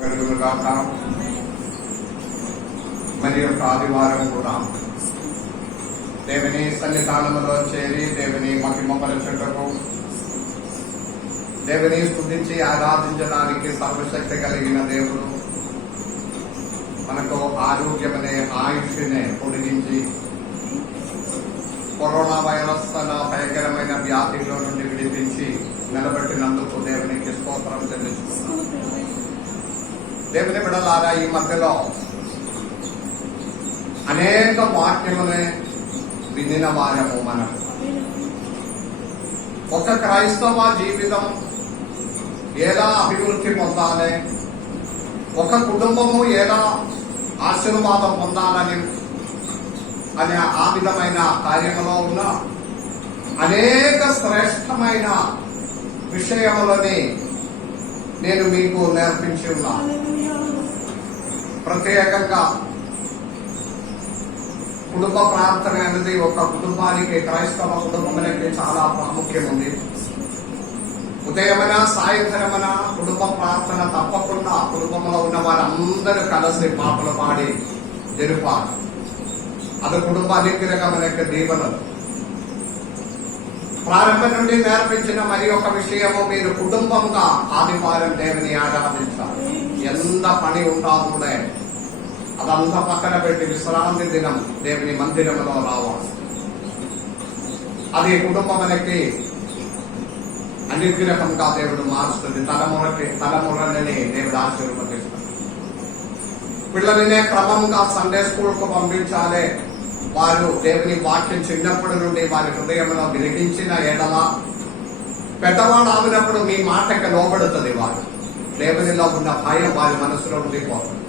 కలుగునుగాక. మరి యొక్క ఆదివారం కూడా దేవుని సన్నిధానములో చేరి దేవుని మహిమపరచుటకు, దేవుని స్తుతించి ఆరాధించడానికి సర్వశక్తి కలిగిన దేవుడు మనకు ఆరోగ్యమనే ఆయుష్నే పొడిగించి కరోనా వైరస్ అన్న భయంకరమైన వ్యాధిలో నుండి విడిపించి నిలబెట్టినందుకు దేవునికి స్తోత్రం చెల్లిస్తున్నాం. దేవుని బిడ్డలారా, ఈ మధ్యలో అనేక వాక్యములే వినిన వారము. మనం ఒక క్రైస్తవ జీవితం ఎలా అభివృద్ధి పొందాలి, ఒక కుటుంబము ఎలా ఆశీర్వాదం పొందాలని అనే ఆ విధమైన కార్యములో ఉన్న అనేక శ్రేష్టమైన విషయములని నేను మీకు నేర్పించి ఉన్నాను. ప్రత్యేకంగా కుటుంబ ప్రార్థన అనేది ఒక కుటుంబానికి, క్రైస్తవ కుటుంబానికి చాలా ప్రాముఖ్యం ఉంది. ఉదయమైన సాయంత్రమైన కుటుంబ ప్రార్థన తప్పకుండా కుటుంబంలో ఉన్న వారందరూ కలిసి పాటలు పాడి జరుపాలి. అది కుటుంబానికి మనకి దీవెనలు. ప్రారంభం నుండి నేర్పించిన మరి ఒక విషయము, మీరు కుటుంబంగా ఆదివారం దేవుని ఆరాధించాలి. ఎంత పని ఉంటా కూడా అదంతా పక్కన పెట్టి విశ్రాంతి దినం దేవుని మందిరంలో రావాలి. అది కుటుంబం మనకి అనుగ్రహంగా దేవుడు మారుస్తుంది. తలమురని దేవుడు ఆశీర్వదిస్తాడు. పిల్లలనే క్రమంగా సండే స్కూల్ కు పంపించాలి. వారు దేవుని వాక్యం చిన్నప్పటి నుండి వారి హృదయంలో వినిపించిన ఎడల పెద్దవాడు ఆగినప్పుడు మీ మాటకి లోబడుతుంది. వారు దేవునిలో ఉన్న భయం వారి మనసులో ఉండిపోతుంది.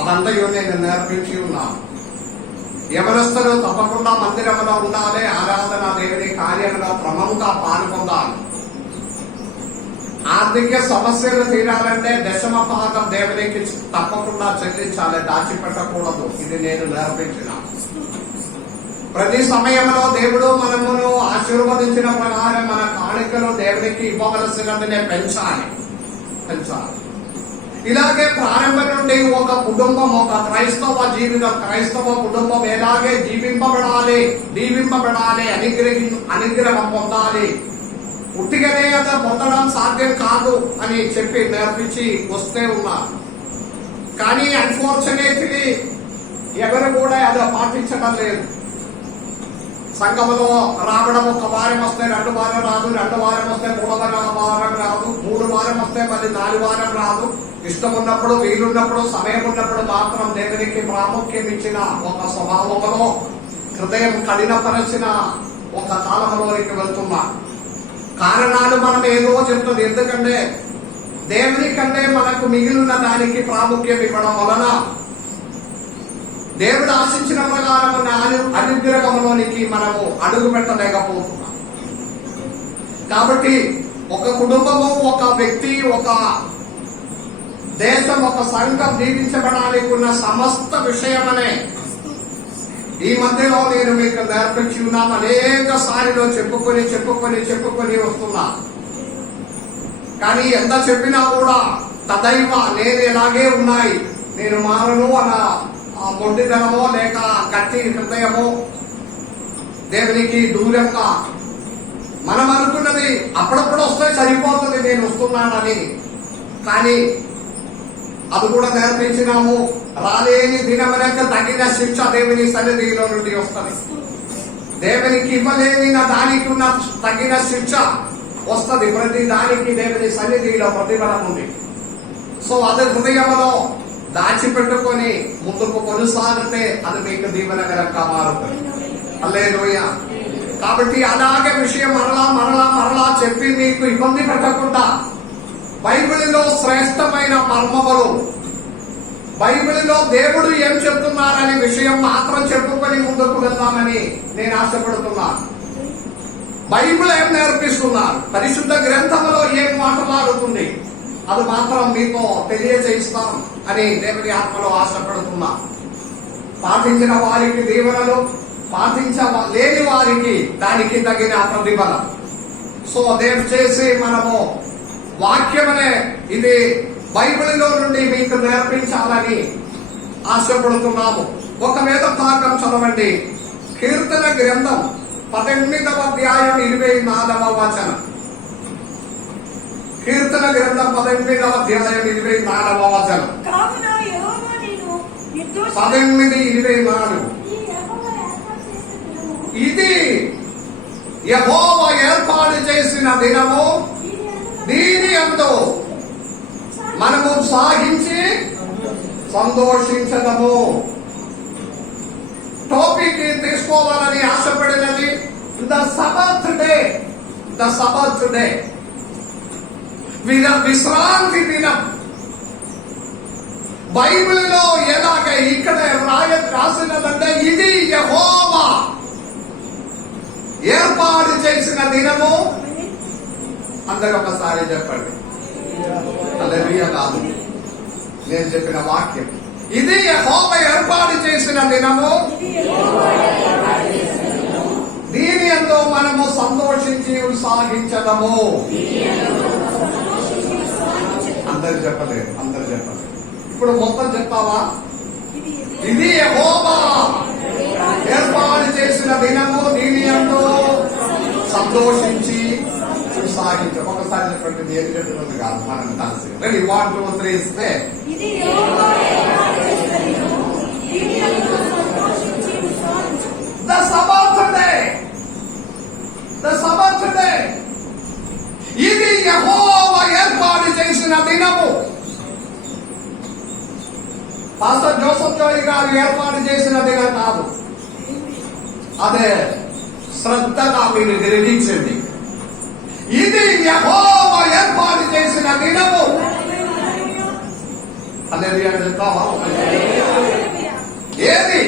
అదంతా నేను నేర్పించి ఉన్నాను. యవనస్తులు తప్పకుండా మందిరంలో ఉండాలి. ఆరాధన దేవుని కార్యంలో క్రమంగా పాల్గొందాలి. ఆర్థిక సమస్యలు తీరాలంటే దశమ భాగం దేవునికి తప్పకుండా చెల్లించాలి, దాచిపెట్టకూడదు. ఇది నేను నేర్పించిన. ప్రతి సమయంలో దేవుడు మనమును ఆశీర్వదించిన ప్రకారం మన కాணிకలు దేవునికి ఇవ్వవలసినదినే పెంచాలి. ఇలాగే ప్రారంభం నుండి ఒక కుటుంబం, ఒక క్రైస్తవ జీవితం, క్రైస్తవ కుటుంబం ఎలాగే దీవింపబడాలి, అనుగ్రహం పొందాలి. ఉట్టిగానే అలా పొందడం సాధ్యం కాదు అని చెప్పి నేర్పించి వస్తే ఉన్నారు. కానీ అన్ఫార్చునేట్లీ ఎవరు కూడా అది పాటించడం లేదు. సంఘములో రావడం ఒక వారం వస్తే 2 వారం రాదు, 2 వారం వస్తే 3వ వారం రాదు, 3 వారం వస్తే మళ్ళీ 4 వారం రాదు. ఇష్టం ఉన్నప్పుడు, వీలున్నప్పుడు, సమయం ఉన్నప్పుడు మాత్రం దేవునికి ప్రాముఖ్యం ఇచ్చిన ఒక స్వభావంలో హృదయం కఠినపరచిన ఒక కాలంలోనికి వెళ్తున్నా. కారణాలు మనం ఏదో చెప్తుంది. ఎందుకంటే దేవుని కంటే మనకు మిగిలిన దానికి ప్రాముఖ్యం ఇవ్వడం వలన దేవుడు ఆశించిన ప్రకారం అనుగ్రహంలోనికి మనము అడుగు పెట్టలేకపోతున్నాం. కాబట్టి ఒక కుటుంబము, ఒక వ్యక్తి, ఒక దేశం, ఒక సంఘం జీవించబడానికి ఉన్న సమస్త విషయమనే ఈ మధ్యలో నేను మీకు నేర్పించి ఉన్నాను. అనేక సారిలో చెప్పుకొని వస్తున్నా. కానీ ఎంత చెప్పినా కూడా తదైవ నేను ఎలాగే ఉన్నాయి, నేను మారను అన్న మొండితనమో లేక గట్టి హృదయమో, దేవునికి దూరంగా మనం అనుకున్నది అప్పుడప్పుడు వస్తే సరిపోతుంది నేను వస్తున్నానని. కానీ అది కూడా నేర్పించినాము. రాలేని దినమునకు తగిన శిక్ష దేవుని సన్నిధిలో నుండి వస్తుంది. దేవునికి ఇవ్వలేని దానికి ఉన్న తగిన శిక్ష వస్తుంది. ప్రతి దానికి దేవుని సన్నిధిలో ప్రతిఫలం ఉంది. సో అది హృదయంలో దాచిపెట్టుకొని ముందుకు కొనసాగితే అది మీకు దీవెనకరంగా మారుతుంది. హల్లెలూయా. కాబట్టి అలాగే విషయం మరలా చెప్పి మీకు ఇబ్బంది పెట్టకుండా బైబిల్లో శ్రేష్టమైన మర్మములు, బైబిల్లో దేవుడు ఏం చెప్తున్నారనే విషయం మాత్రం చెప్పుకొని ముందుకు వెళ్దామని నేను ఆశపడుతున్నాను. బైబిల్ ఏం నేర్పిస్తున్నారు, పరిశుద్ధ గ్రంథంలో ఏం మాట్లాడుతుంది, అది మాత్రం మీకు తెలియజేస్తాం అని దేవుని ఆత్మలో ఆశపడుతున్నా. పాటించిన వారికి దీవెనలు, పాటించలేని వారికి దానికి తగిన ప్రతిఫలం. సో దయచేసి మనము వాక్యమనే ఇది బైబిల్లో నుండి మీకు నేర్పించాలని ఆశపడుతున్నాము. ఒక వేద భాగం చదవండి. కీర్తన గ్రంథం 18వ అధ్యాయం 24వ వచనం. కీర్తన గ్రంథం 18వ అధ్యాయం 24వ వచనం. 18:24. ఇది యెహోవా ఏర్పాటు చేసిన దినము, దీని యందు మనము సాగించి సంతోషించదము. టాపిక్ తీసుకోవాలని ఆశపడినది the Sabbath day. The Sabbath day, విశ్రాంతి దినం. బైబిల్లో ఎలాగ ఇక్కడ రాసినదంటే ఇది యెహోవా ఏర్పాటు చేసిన దినము. అందరూ ఒకసారి చెప్పండి. హల్లెలూయా కాదు, నేను చెప్పిన వాక్యం. ఇది యెహోవా ఏర్పాటు చేసిన దినము, దీని యందు మనము సంతోషించి ఉత్సాహించదము. అందరు చెప్పలేదు, అందరు చెప్పలేదు. ఇప్పుడు మొత్తం చెప్తావా? ఇది యెహోవా ఏర్పాటు చేసిన దినము, దీని యందు సంతోషించి ఉత్సాహించ. ఒకసారి చెప్పండి, ఏది చెప్తున్నది కాదు, మనం కలిసి. రెడీ, 1 2 3 ఇస్తే the Sabbath day. The Sabbath day, ఇది యెహోవా ఏర్పాటు చేసిన దినము. పాస్టర్ జోసెఫ్ జోయ్ గారు ఏర్పాటు చేసిన దినం కాదు. అదే శ్రద్ధగా మీరు గ్రహించండి. ఇది యెహోవా ఏర్పాటు చేసిన దినము. హల్లెలూయా చెప్తావా? ఏది?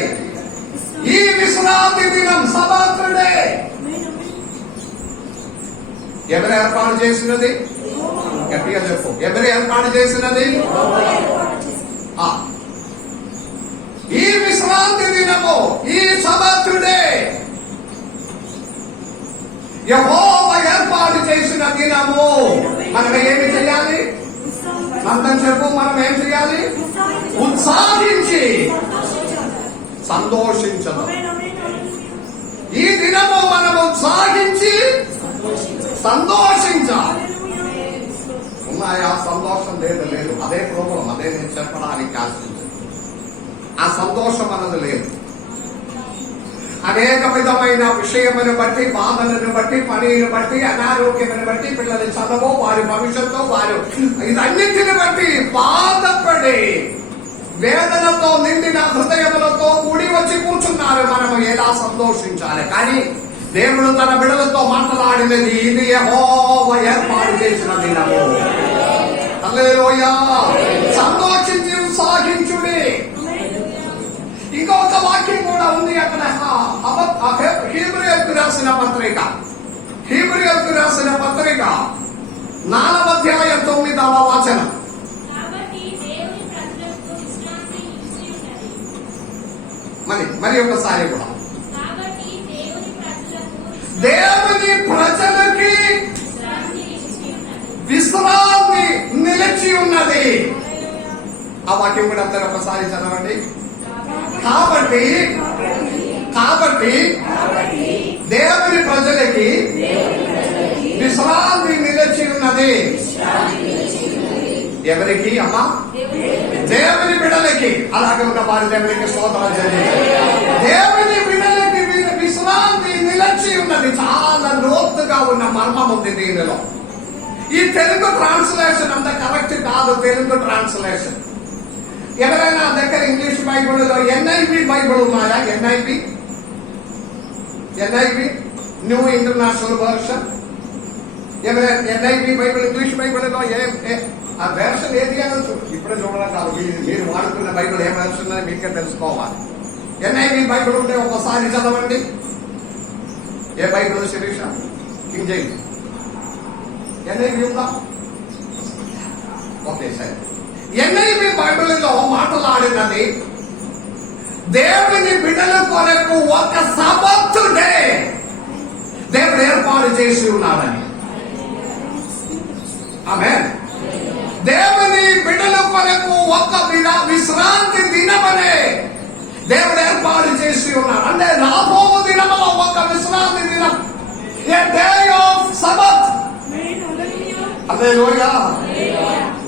ఈ విశ్రాంతి దినం, సబత్ డే. ఎవరు ఏర్పాటు చేసినది? గట్టిగా చెప్పు. ఎవరు ఏర్పాటు చేసినది? ఈ విశ్రాంతి దినము, ఈ సబత్ డే యెహోవా ఏర్పాటు చేసిన దినము. మనం ఏమి చేయాలి? అర్థం చెప్పు. మనం ఏం చేయాలి? ఉత్సాహించి సంతోషించడం. ఈ దినము మనం ఉత్సాహించి సంతోషించాలి. ఉన్నాయా? సంతోషం లేదు, లేదు. అదే ప్రోగ్రాం, అదే నేను చెప్పడానికి ఆశించాను. ఆ సంతోషం అన్నది లేదు. అనేక విధమైన విషయమును బట్టి, బాధలను బట్టి, పనిని బట్టి, అనారోగ్యమును బట్టి, పిల్లల చదువు, వారి భవిష్యత్తు, వారు ఇదన్నిటిని బట్టి బాధపడి వేదనతో నిండిన హృదయములతో కూడి వచ్చి కూర్చున్నారు. మనము ఎలా సంతోషించాలి? కానీ దేవుడు తన బిడ్డలతో మాట్లాడినది ఇది యెహోవా ఏర్పాటు చేసిన దినము. హల్లెలూయా. సంతోషించి ఉత్సాహించుడి. ఇంకొక వాక్యం కూడా ఉంది అక్కడ. హీబ్రీయులకు రాసిన పత్రిక, హీబ్రీయులకు రాసిన పత్రిక 4వ అధ్యాయం 9వ వచనం. మరి ఒకసారి కూడా దేవుని ప్రజలకి విశ్రాంతి నిలిచి ఉన్నది. ఆ వాక్యం కూడా అందరూ ఒకసారి చదవండి. కాబట్టి దేవుని ప్రజలకి విశ్రాంతి నిలిచి ఉన్నది. ఎవరికి అమ్మా? దేవుని బిడ్డలకి. అలాగే ఉన్న వారి దేవునికి స్తోత్రాలు చెల్లించండి. దేవుని బిడ్డలకి విశ్రాంతి నిలిచి ఉన్నది. చాలా లోతుగా ఉన్న మర్మం ఉంది దీనిలో. ఈ తెలుగు ట్రాన్స్లేషన్ అంత కరెక్ట్ కాదు. తెలుగు ట్రాన్స్లేషన్ ఎవరైనా దగ్గర ఇంగ్లీష్ బైబిల్లో ఎన్ఐవి బైబిల్ ఉన్నాయా? NIV new international version. ఎవరైనా ఎన్ఐవి బైబిల్, ఇంగ్లీష్ బైబిల్లో ఆ వెర్షన్ ఏది అనొచ్చు. ఇప్పుడే చూడడం కాదు, మీరు వాడుతున్న బైబిల్ ఏ వెర్షన్ అని మీకే తెలుసుకోవాలి. ఎన్ఐవి బైబిల్ ఉంటే ఒకసారి చదవండి. ఏ Bible Shirisha? King James. NIV ఉందా? ఓకే, సరే. ఎన్ఐవి బైబిల్లో మాట్లాడినది దేవుని బిడ్డల కొరకు ఒక సబత్ డే దేవుడు ఏర్పాటు చేసి ఉన్నాడని. ఆమేన్. దేవుని బిడ్డల కొరకు ఒక విశ్రాంతి దినమనే దేవుడు ఏర్పాటు చేసి ఉన్నాడు. అంటే రాబో దినములో ఒక విశ్రాంతి దినం, ఏ డే ఆఫ్ సబత్. హల్లెలూయా.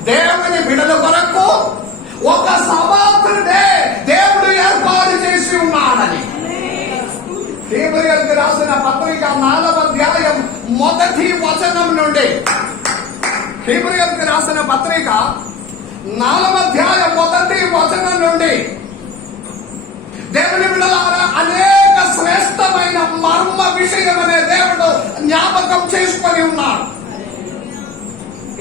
దేవుని బిడ్డల కొరకు ఒక సబత్ డే దేవుడు ఏర్పాటు చేసి ఉన్నాడని హెబ్రీయులకు రాసిన పత్రిక 4వ అధ్యాయం 1వ వచనం నుండి, హెబ్రీయులకు రాసిన పత్రిక 4వ అధ్యాయం 1వ వచనం నుండి దేవుని బిడ్డలారా అనేక శ్రేష్టమైన మర్మ విషయం అనే దేవుడు జ్ఞాపకం చేసుకొని ఉన్నాడు.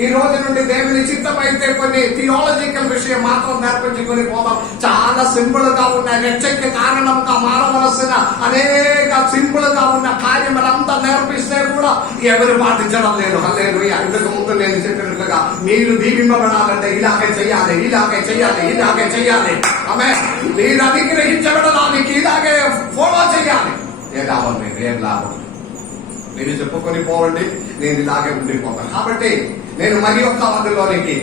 ఈ రోజు నుండి దేవుని చిత్తమైతే కొన్ని థియాలజికల్ విషయం మాత్రం నేర్పించుకొని పోదాం. చాలా సింపుల్ గా ఉన్న రక్షకి కారణంగా మారవలసిన అనేక సింపుల్ గా ఉన్న కార్యములంతా నేర్పిస్తే కూడా ఎవరు పాటించడం లేదు. హల్లెలూయా. ఇంతకు ముందు నేను చెప్పినట్లుగా మీరు దీవింపబడాలంటే ఇలాగే చెయ్యాలి, ఇలాగే చెయ్యాలి, ఇలాగే చెయ్యాలి. ఆమె మీరు అనుగ్రహించబడడానికి ఇలాగే ఫాలో చెయ్యాలి. ఏ లాభం లేదు, ఏం లాభం. మీరు చెప్పుకొని పోవండి, నేను ఇలాగే ఉండిపోతాను. కాబట్టి నేను మరి ఒక్క అందులోనికి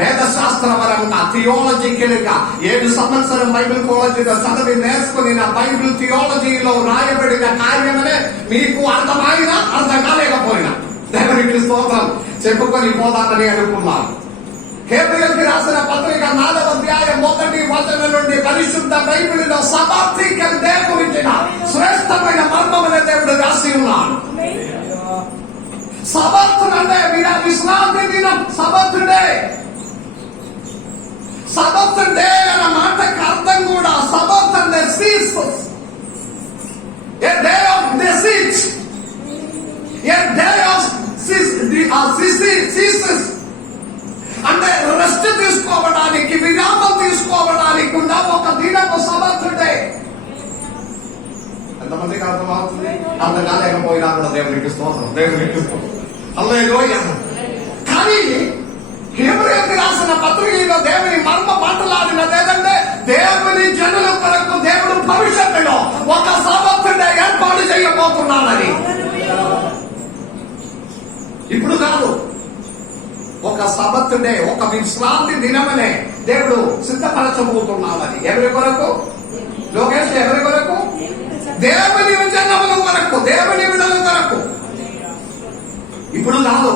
వేద శాస్త్రపరంగా థియాలజికల్ గా 7 సంవత్సరం బైబిల్ కాలేజీలో చదివి నేర్చుకుని నా బైబిల్ థియాలజీలో రాయబడిన కార్యమనే మీకు అర్థమైనా అర్థం కాలేకపోయినా దేవునికి స్తోత్రం చెప్పుకొని పోదామని అనుకున్నాను. హెబ్రీయులకు రాసిన పత్రిక 4వ అధ్యాయం 1వ వచనం నుండి పరిశుద్ధ బైబిల్లో సబార్తికల్ డే గురించిన శ్రేష్టమైన మర్మమైన దేవుడు రాసి ఉన్నాడు. సబత్ అంటే విశ్రాంతి దినం, సబత్ డే. సబత్ డే అన్న మాటకు అర్థం కూడా సబత్ అంటే seize, A day of disease, A day of ceases. అంటే రెస్ట్ తీసుకోవడానికి, విరామం తీసుకోవడానికి ఉన్న ఒక దినము సబత్ డే. ఎంతమందికి అర్థమవుతుంది? అర్థం కాలేకపోయినా కూడా దేవునికి స్తోత్రం, దేవునికి హల్లెలూయా. కానీ హెబ్రీయులకు రాసిన పత్రికలో దేవుని మర్మ మాట్లాడినది ఏదంటే దేవుని జనుల కొరకు దేవుడు భవిష్యత్తులో ఒక సబత్ డే ఏర్పాటు చేయబోతున్నాడని. ఇప్పుడు కాదు, ఒక సబత్ డే, ఒక విశ్రాంతి దినమనే దేవుడు సిద్ధపరచబోతున్నాడని. ఎవరి కొరకు? లోకేష్, ఎవరి కొరకు? దేవుని జనముల కొరకు, దేవుని విడుదల కొరకు. ఇప్పుడు కాదు.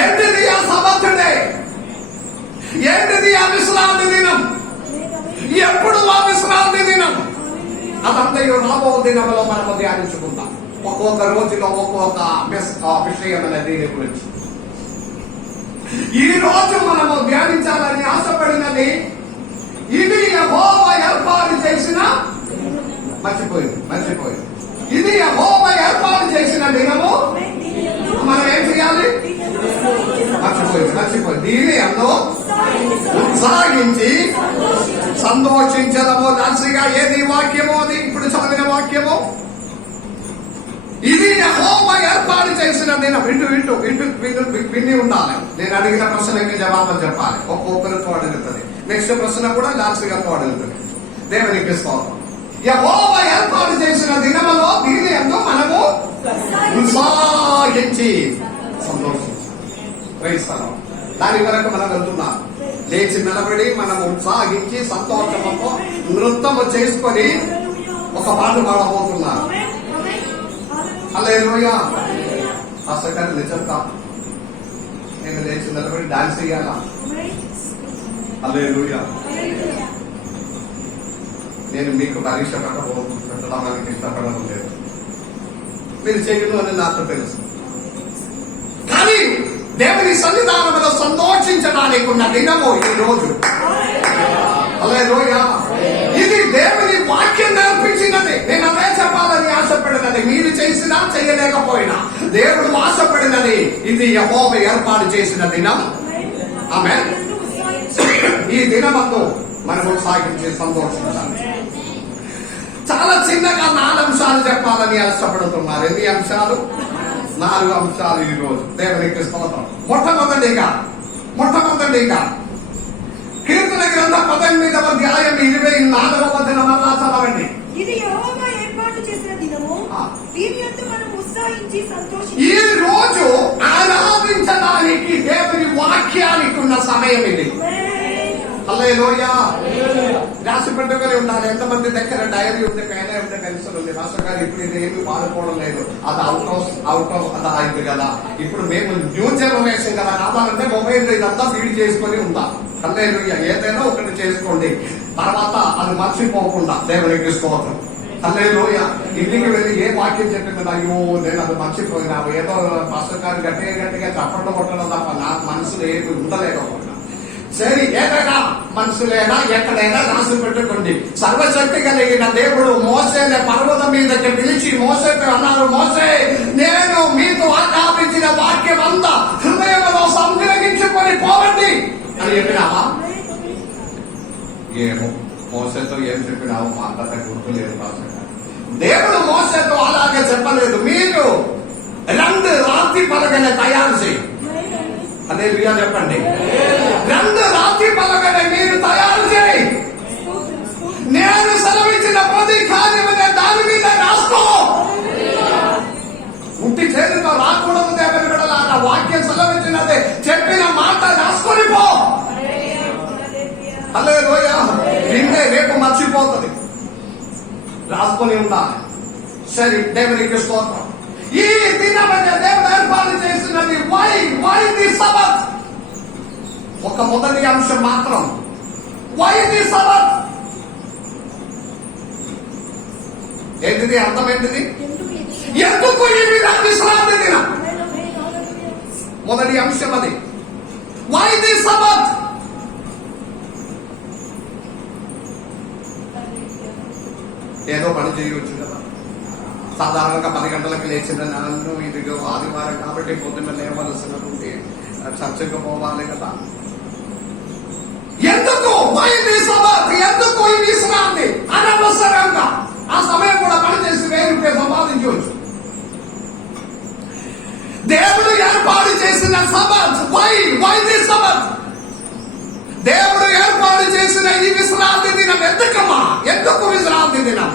ఏంటిది ఆ సబత్ డే? ఏంటిది ఆ విశ్రాంతి దినం? ఎప్పుడు ఆ విశ్రాంతి దినం? అదంతా రాబో దినంలో మనము ధ్యానించుకుందాం. ఒక్కొక్క రోజులో ఒక్కొక్క విషయం అనే దీని గురించి ఈ రోజు మనము ధ్యానించాలని ఆశపడినది ఇది యెహోవా ఏర్పాటు చేసిన, మర్చిపోయింది. ఇది యెహోవా ఏర్పాటు చేసిన దినము. మనం ఏం చేయాలి? మర్చిపోయింది. దీని అందులో ఉత్సాహించి సంతోషించడము. దాచిగా ఏది వాక్యమో అది ఇప్పుడు చదివిన వాక్యము. ఇది యెహోవా ఏర్పాటు చేసిన దినం. విని ఉండాలి. నేను అడిగిన ప్రశ్నకి జవాబు చెప్పాలి. ఒక్కొక్కరితో అడుగుతుంది. నెక్స్ట్ ప్రశ్న కూడా లాస్ట్గా అడుగుతుంది. దేవునికి స్తోత్రం. యెహోవా ఏర్పాటు చేసిన దినములో దీని యందు మనము ఉత్సాహించి సంతోషించాలి. దాని వరకు మనం వెళ్తున్నాం. లేచి నిలబడి మనం ఉత్సాహించి సంతోషంతో నృత్యము చేసుకొని ఒక పాట పాడబోతున్నారు. హల్లెలూయా. అసలు నిజం కాదు, నేను లేచి నిలబడి డాన్స్ చేయాలా? హల్లెలూయా. నేను మీకు పరీక్ష పెట్టడానికి ఇష్టపడడం లేదు. మీరు చేయను అని నాకు తెలుసు. కానీ దేవుని సన్నిధానంలో సంతోషించడానికి ఉన్న దినము ఈ రోజు. హల్లెలూయా. ఇది దేవుని వాక్యం నేర్పించినది. నేను అదే చెప్పాలని ఆశపడినది. మీరు చేసినా చేయలేకపోయినా దేవుడు ఆశపడినది ఇది యెహోవా ఏర్పాటు చేసిన దినం. ఆమేన్. ఈ దినమందు మనము సాగించి సంతోషించాలి. చాలా చిన్నగా 4 అంశాలు చెప్పాలని ఆశపడుతున్నారు. ఎన్ని అంశాలు? 4 అంశాలు ఈ రోజు. దేవునికి స్తోత్రం. మొట్టమొదటిగా కీర్తన గ్రంథం 18వ అధ్యాయం 24వ వచనం వల్ల చదవండి. ఇది యెహోవా ఏర్పాటు చేసిన దినము, దీని యందు మనం ఉత్సాహించి సంతోషించి. ఈ రోజు ఆరాధించి ఆరాధించడానికి దేవుని వాక్యానికి ఉన్న సమయం ఇది. హల్లెలూయా. రాసి పెట్టుకొని ఉండాలి. ఎంతమంది దగ్గర డైరీ ఉంటే, పేన ఉంటే, పెన్సిల్ ఉంది, రాష్ట్రగారు ఇప్పుడు ఇది ఏమి వాడుకోవడం లేదు. అది అవుట్ ఆఫ్ అది అయింది కదా. ఇప్పుడు మేము న్యూ జనరేషన్ కదా, కావాలంటే మొబైల్ ఇదంతా ఫీడ్ చేసుకొని ఉందాం. హల్లెలూయా. ఏదైనా ఒకటి చేసుకోండి, తర్వాత అది మర్చిపోకుండా దేవునికి స్తోత్రం. హల్లెలూయా. ఇంటికి వెళ్ళి ఏ వాక్యం చెప్పింది, అయ్యో నేను అది మర్చిపోయినా, ఏదో పాస్టర్ గారు గట్టిగా చప్పట్లు కొట్టడం తప్ప నాకు మనసులో ఏమి ఉండలేకపోయినా. సరే, ఏదైనా మనసులైనా ఎక్కడైనా రాసి పెట్టుకోండి. సర్వశక్తి కలిగిన దేవుడు మోసేనే పర్వతం మీదకి పిలిచి మోసేతో అన్నారు, మోసే నేను మీతో ఆజ్ఞాపించిన వాక్యం అంతా హృదయంలో సంగ్రహించుకొని పోవండి అని చెప్పినావా? ఏమో మోసేతో ఏం చెప్పినావు మా అంత గుర్తు లేదు. దేవుడు మోసేతో అలాగే చెప్పలేదు. మీరు 2 రాతి పలకని తయారు చేయి. అదే రియా చెప్పండి. 2 రాతి పలకని మీరు తయారు చేయి. నేను సెలవిచ్చిన ప్రతి కార్యమునే దాని మీద రాసుకో. ఉట్టి చేతితో రాకూడదు. దేవుని బిడ్డలారా, వాక్యం సెలవిచ్చినదే, చెప్పిన మాట రాసుకొని పో. హల్లెలూయా. నిన్నే రేపు మర్చిపోతుంది. రాసుకొని ఉండాలి. సరే, దేవునికి స్తోత్రం. ఈ దినమైన దేవుడు ఏర్పాటు చేసినది వై ది సబత్. ఒక మొదటి అంశం మాత్రం, వై ది సబత్. ఏంటిది? అర్థమేంటిది? ఎందుకు ఈ విశ్రాంతి దినం? మొదటి అంశం అది. Why the Sabbath. ఏదో పని చేయవచ్చు కదా. సాధారణంగా 10 గంటలకు లేచిన నన్ను ఇదిగో ఆదివారం కాబట్టి పొద్దున్న లేవలసిన ఉంటే చర్చకు పోవాలి కదా. ఎందుకు వై ది సబత్? ఎందుకు ఈ విశ్రాంతి? అనవసరంగా ఆ సమయం కూడా పనిచేసి 1000 రూపాయలు సంపాదించవచ్చు. దేవుడు ఏర్పాటు చేసిన సబత్. Why the Sabbath. దేవుడు ఏర్పాటు చేసిన ఈ విశ్రాంతి దినం ఎందుకమ్మా? ఎందుకు విశ్రాంతి దినం?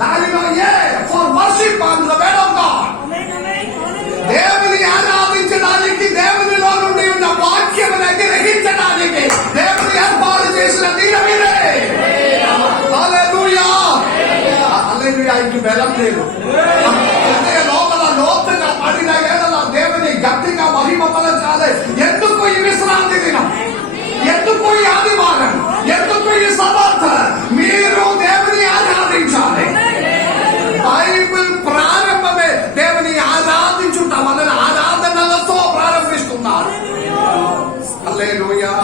దానిలో ఫర్ వర్షిప్ ఆన్ ద వేడ్ ఆఫ్ గాడ్. దేవుని ఆరాధించడానికి, దేవునిలో నుండి ఉన్న వాక్యమును గ్రహించడానికి దేవుడు ఏర్పాటు చేసిన దినం ఇదే. హల్లెలూయా. హల్లెలూయా. ఇంటి బలం లేదు. లోపల లోతుగా పడిన ఏడల దేవుని గట్టిగా మహిమపరచాలి. ఎందుకు ఈ విశ్రాంతి దినం? ఎందుకు ఈ ఆదివారం? ఎందుకు ఈ సబత్? మీరు దేవుని ఆరాధించాలి. బైబిల్ ప్రారంభమే దేవుని ఆరాధించుట వలన ఆరాధనలతో ప్రారంభిస్తున్నారు. హల్లెలూయా.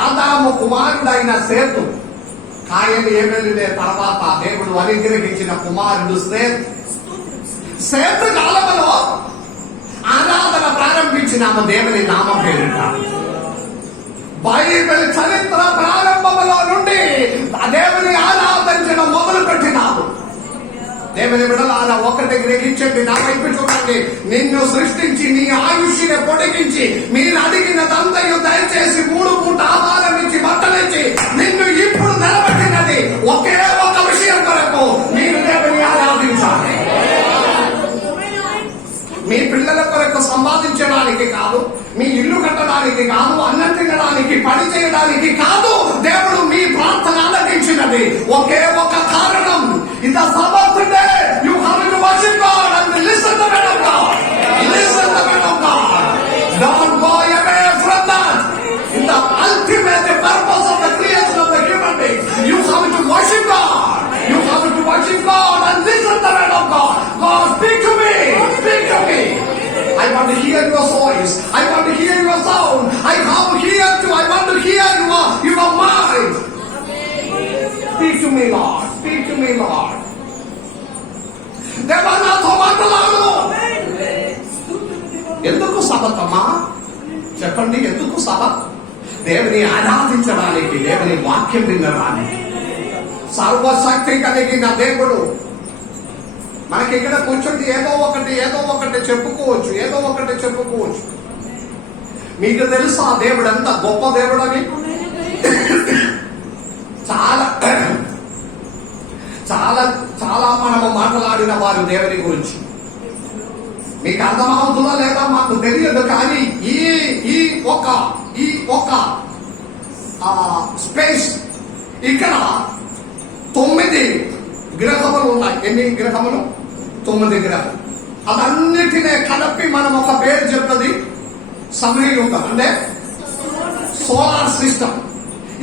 ఆదాము కుమారుడైన సేతు, కాయలు ఏమెలినే తర్వాత దేవుడు అనుగ్రహించిన కుమారుడు సేతు కాలంలో ఆరాధన ప్రారంభించినాము దేవుని నామ పేరిట. బైబిల్ చరిత్ర ప్రారంభంలో నుండి దేవుని ఆరాధించడం మొదలు పెట్టినాము. దేవుని బిడ్డలారా, ఒకటి గ్రహించండి, నా వైపు చూడండి. నిన్ను సృష్టించి నీ ఆయుష్ని పొడిగించి మీరు అడిగినదంతయు దయచేసి 3 పూట ఆహారం ఇచ్చి బట్టలిచ్చి నిన్ను ఇప్పుడు నిలబెట్టినది ఒకే ఒక విషయం కొరకు, మీరు దేవుని ఆరాధించాలి. మీ పిల్లల కొరకు సంపాదించడానికి కాదు, మీ ఇల్లు కట్టడానికి కాదు, అన్నం తినడానికి, పని చేయడానికి కాదు. దేవుడు మీ ప్రార్థన ఆలకించినది ఒకే ఒక కారణం. In the Sabbath day you have to worship God and listen the word of God. Listen the word of God. Don't go away from that. In the ultimate purpose of the creation of the human being, you have to worship God. You have to worship God and listen the word of God. God, speak to me. Speak to me. I want to hear your voice. I want to hear your sound. I want to hear your mind. Speak to me, Lord. Speak to me, Lord. దేవా, నాతో మాట్లాడు. ఎందుకు సబతమ్మా? చెప్పండి, ఎందుకు Sabbath? దేవుని ఆరాధించడానికి, దేవుని వాక్యం వినడానికి. సర్వశక్తి కలిగిన దేవుడు మనకి ఇక్కడ కూర్చుంటే ఏదో ఒకటి చెప్పుకోవచ్చు. మీకు తెలుసా దేవుడు ఎంత గొప్ప దేవుడు అని? చాలా చాలా చాలా మనము మాట్లాడిన వారు దేవుని గురించి. మీకు అర్థమవుతుందా లేదా మాకు తెలియదు, కానీ ఈ ఒక స్పేస్ ఇక్కడ 9 గ్రహములు ఉన్నాయి. ఎన్ని గ్రహములు? 9 గ్రహం. అదన్నిటినే కలిపి మనం ఒక పేరు చెప్తుంది సమయుగం, అంటే సోలార్ సిస్టమ్.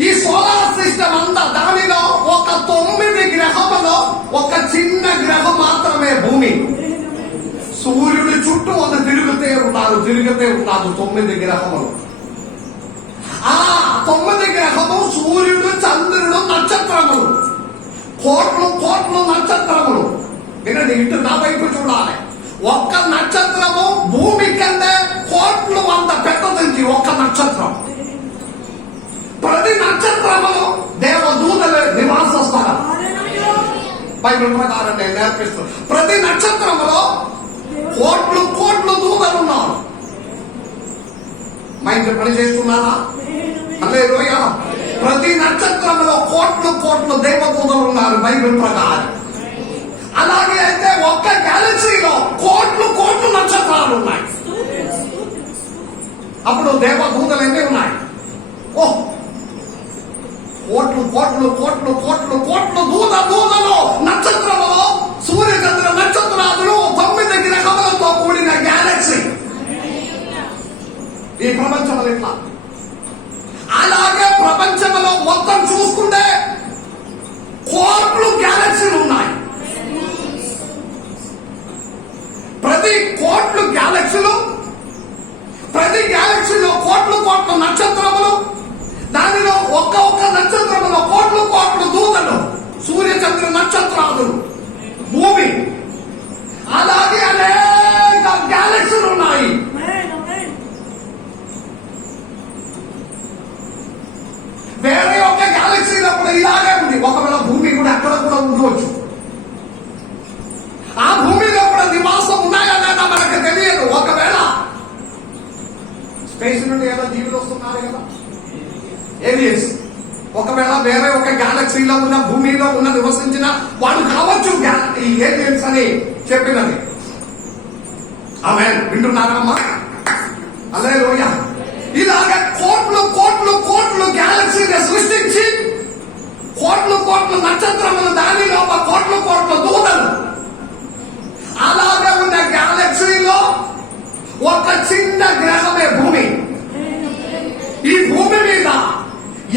ఈ సోలార్ సిస్టమ్ అంతా దానిలో ఒక 9 గ్రహములో ఒక చిన్న గ్రహం మాత్రమే భూమి. సూర్యుడి చుట్టూ అది తిరుగుతే ఉన్నారు 9 గ్రహములు. ఆ 9 గ్రహము సూర్యుడు, చంద్రుడు, నక్షత్రములు, కోట్లు నక్షత్రములు. వినండి, ఇటు నా వైపు చూడాలి. ఒక్క నక్షత్రము భూమి కంటే కోట్లు వంద పెద్దది ఒక్క నక్షత్రం. ప్రతి నక్షత్రములో దేవదూతల నివాస స్థలం. బైబిల్ ప్రకారం నేను నేర్పిస్తాను. ప్రతి నక్షత్రములో కోట్లు దూతలు ఉన్నారు. మా ఇంట్లో పని చేస్తున్నారా? హల్లెలూయా. ప్రతి నక్షత్రంలో కోట్లు దేవదూతలు ఉన్నారు బైబిల్ ప్రకారం. అలాగే అయితే ఒక్క గ్యాలక్సీలో కోట్లు నక్షత్రాలు ఉన్నాయి. అప్పుడు దేవదూతలు ఎన్ని ఉన్నాయి? కోట్లు దూతలు నక్షత్రములో సూర్య చంద్ర నక్షత్రాలు 9 గ్రహములతో కూడిన గ్యాలక్సీ ఈ ప్రపంచంలో ఇట్లా. అలాగే ప్రపంచంలో మొత్తం చూసుకుంటే కోట్లు గ్యాలక్సీలు ఉన్నాయి. ప్రతి గ్యాలక్సీలో కోట్లు నక్షత్రములు. దానిలో ఒక్క నక్షత్రములో కోట్లు దూతలు, సూర్య చంద్ర నక్షత్రాలు, భూమి. అలాగే అనేక గ్యాలక్సీలు ఉన్నాయి. వేరే ఒక గ్యాలక్సీలో కూడా ఇలాగే ఉంది. ఒకవేళ భూమి కూడా అక్కడ కూడా ఉండవచ్చు. ఆ భూమిలో కూడా నివాసం ఉన్నాయా లేదా మనకు తెలియదు. ఒకవేళ స్పేస్ నుండి ఏదో జీవులు వస్తున్నారు కదా, ఏలియన్స్. ఒకవేళ వేరే ఒక గ్యాలక్సీలో ఉన్న భూమిలో ఉన్న నివసించిన వాడు కావచ్చు ఈ ఏలియన్స్ అని చెప్పినది. ఆమేన్. వింటున్నారమ్మా? హల్లెలూయా. ఇలాగే కోట్లు గ్యాలక్సీని సృష్టించి కోట్లు నక్షత్రములు, దానిలో కోట్లు దూతలు. అలాగే ఉన్న గ్యాలక్సీలో ఒక చిన్న గ్రహమే భూమి. ఈ భూమి మీద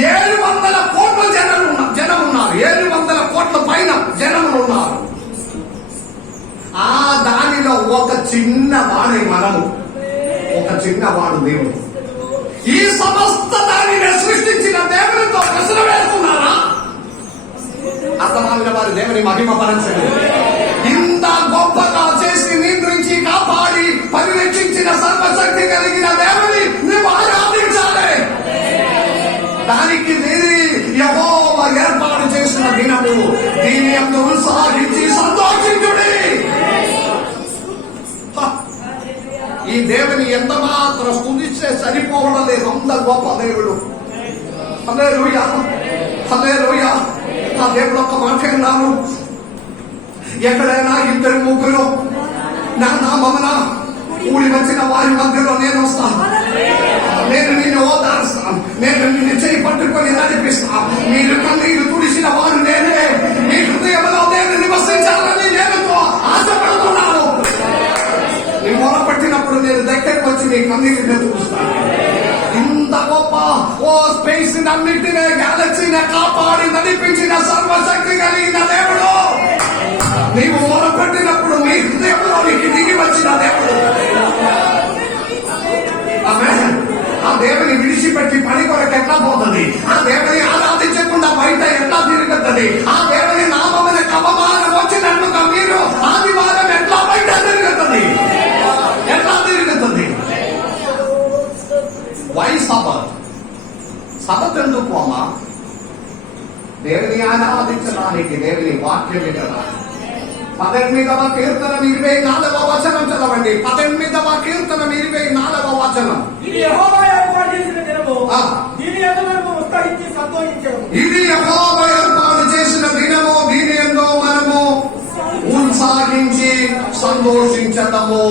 700 కోట్ల జనం ఉన్నారు. 700 కోట్ల పైన జనములు ఉన్నారు. ఆ దానిలో ఒక చిన్నవాడే మనము, ఒక చిన్నవాడు దేవుడు. ఈ సమస్త దానిని సృష్టించిన దేవునితో ప్రశ్న వేస్తున్నారా? అర్థమైన వారు దేవుని మహిమపరచండి. ఇంత గొప్పగా చేసి నిద్రించి కాపాడి పరిరక్షించిన సర్వశక్తి కలిగిన దేవుని నువ్వు ఆరాధించాలి. దానికి యెహోవా ఏర్పాటు చేసిన దినము, దీని యందు ఉత్సాహించి సంతోషించుడి. ఈ దేవుని ఎంత మాత్రం స్తుతిస్తే సరిపోవడం లేదు. అంత గొప్ప దేవుడు. హల్లెలూయా, హల్లెలూయా. ఆ దేవుడు ఒక్క మాట అన్నాను, ఎక్కడైనా 2-3 నా నామమున కూడి వచ్చిన వారి మధ్యలో నేను వస్తాను. నేను నిన్ను ఓదారుస్తాను. నేను నిన్ను చేయి పట్టుకొని నడిపిస్తాను. మీరు కన్నీరు తుడిసిన వారు నేనే. మీ హృదయంలో నేను నివసించాలని నేను ఆశపడుతున్నాను. నీ మొరపెట్టినప్పుడు నేను దగ్గరకు వచ్చి నీ కన్నీరు తుడుస్తాను. ఇంత గొప్ప స్పేస్ అన్నింటినే గ్యాలక్సీని కాపాడి నడిపించిన సర్వశక్తి కలిగిన దేవుడు, నీవు మొరపెట్టినప్పుడు నీ హృదయంలోనికి దిగి వచ్చిన దేవుడు. ఆ దేవుని విడిచిపెట్టి పని కొరకు ఎట్లా పోతుంది? ఆ దేవుని ఆరాధించకుండా బయట ఎట్లా తిరుగుతుంది? ఆ దేవుని నామమైన కవమానం వచ్చినట్లుగా మీరు ఆదివారం ఎట్లా బయట తిరుగుతుంది? వై సబత్ ఎందుకు అమ్మా? దేవుని ఆరాధించడానికి, దేవుని వాక్యం కదా. 18వ కీర్తన 24వ వచనం చదవండి. 18వ కీర్తన 24వ వచనం. ఇది యెహోవా ఏర్పాటు చేసిన దినము, దీని యందు మనము ఉత్సాహించి సంతోషించాము. ఇది యెహోవా ఏర్పాటు చేసిన దినము, దీని యందు మనము ఉత్సాహించి సంతోషించదము.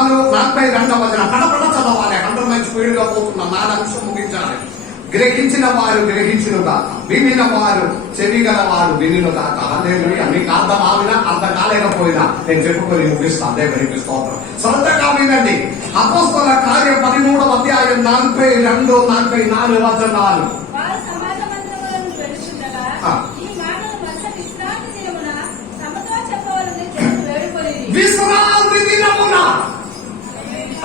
42వ పడపడ చదవాలి. అండర్లైన్ స్పీడ్ గా పోతున్నా, 4 అంశం ముగించాలి. గ్రహించిన వారు గ్రహించును కాక, వినిన వారు చెవిగల వారు వినును కాక. హల్లెలూయా. మీకు అర్థం ఆవినా అర్థం కాలేకపోయినా నేను చెప్పుకొని ముగిస్తాను. దేవునికి స్తోత్రం. శ్రద్ధగా వినండి. అపోస్తలుల కార్యం 13వ అధ్యాయం 42, 44 వచనాలు. వారు సమాజ మందిరములను వెలుచుండగా ఈ మాటలు మరుసటి విశ్రాంతి దినమున తమతో చెప్పవలెనని జనులు వేడుకొనిరి. విశ్రాంతి దినమున.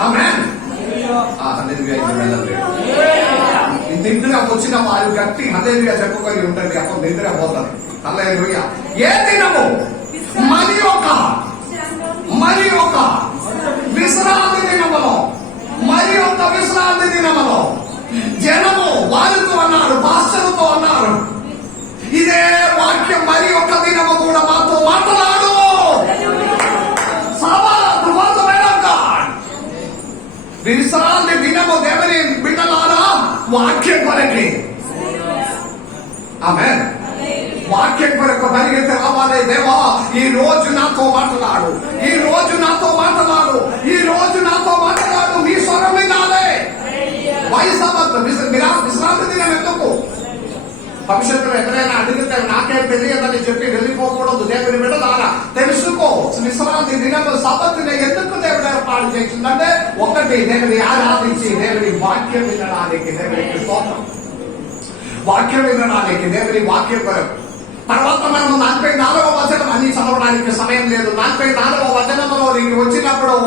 ఆమేన్. నిద్ర వచ్చిన వారు గట్టి హల్లెలూయా చెప్పుకొని ఉంటుంది. అప్పుడు నిద్ర పోతుంది. హల్లెలూయా. ఏ దినము? మరి ఒక విశ్రాంతి దినములో, మరి ఒక విశ్రాంతి దినములో జనము వారితో అన్నారు, పాస్టర్లతో అన్నారు, ఇదే వాక్యం మరి ఒక దినము కూడా మాతో మాట్లాడు. విశ్రాంతి దినము దేవుని బిడ్డలారా వాక్యం కొరకే. ఆమేన్. వాక్యం కొరకు పరిగెత్తి రావాలి. దేవా ఈ రోజు నాతో మాట్లాడు, ఈ రోజు నాతో మాట్లాడు, ఈ రోజు నాతో మాట్లాడు. మీ స్వరం వినాలే. విశ్రాంతి దినం ఎందుకు? భవిష్యత్తులో ఎవరైనా అడిగితే నాకేం తెలియదని చెప్పి వెళ్ళిపోకూడదు. దేవుని బిడ్డలారా తెలుసుకో. విశ్రాంతి దినం సబ్బతుని ఎందుకు దేవుడు ఏర్పాటు చేసిందంటే, ఒకటి దేవుని ఆరాధించి దేవుని వాక్యం వినడానికి. దేవునికి స్తోత్రం. వాక్యం వినడానికి, దేవుని వాక్యం కొరకు. తర్వాత మనం 44వ వచనం అన్ని చదవడానికి సమయం లేదు. 44వ వచనంలో నీకు వచ్చినప్పుడు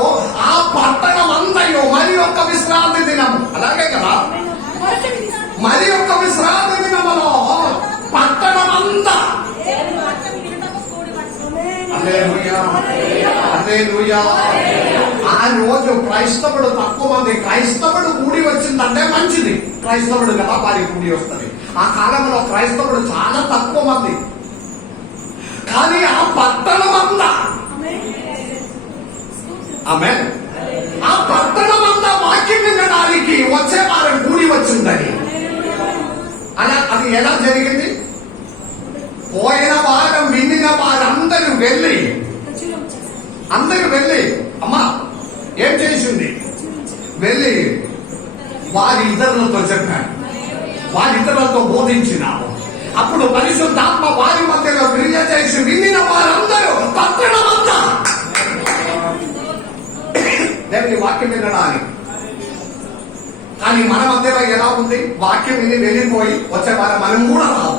ఆ పట్టణం అంతయు మరి ఒక విశ్రాంతి దినము. అలాగే కదా, మరి ఒక విశ్రాంతి దినములో పట్టణమంతా. హల్లెలూయా. హల్లెలూయా. ఆ రోజు క్రైస్తవుడు తక్కువ మంది. క్రైస్తవుడు కూడి వచ్చిందంటే మంచిది. క్రైస్తవుడు కదా వారి కూడి వస్తుంది. ఆ కాలంలో క్రైస్తవుడు చాలా తక్కువ మంది. కానీ ఆ పట్టణమంతా, ఆమేన్, ఆ పట్టణమంతా వాక్యం వినడానికి వచ్చే వారు కూడి వచ్చిందని. అలా అది ఎలా జరిగింది? పోయిన వారం వినిన వారందరూ వెళ్ళి అమ్మా ఏం చేసింది? వెళ్ళి వారి ఇతరులతో చెప్పారు, వారి ఇతరులతో బోధించినాము. అప్పుడు పరిశుద్ధాత్మ వారి మధ్యలో క్రియ చేసి వినిన వారందరూ పట్టణమంతా దేవుని వాక్యం వినడానికి. కానీ మన మధ్యలో ఎలా ఉంది? వాక్యం విని వెళ్ళిపోయి వచ్చే వారం మనం కూడా రావు.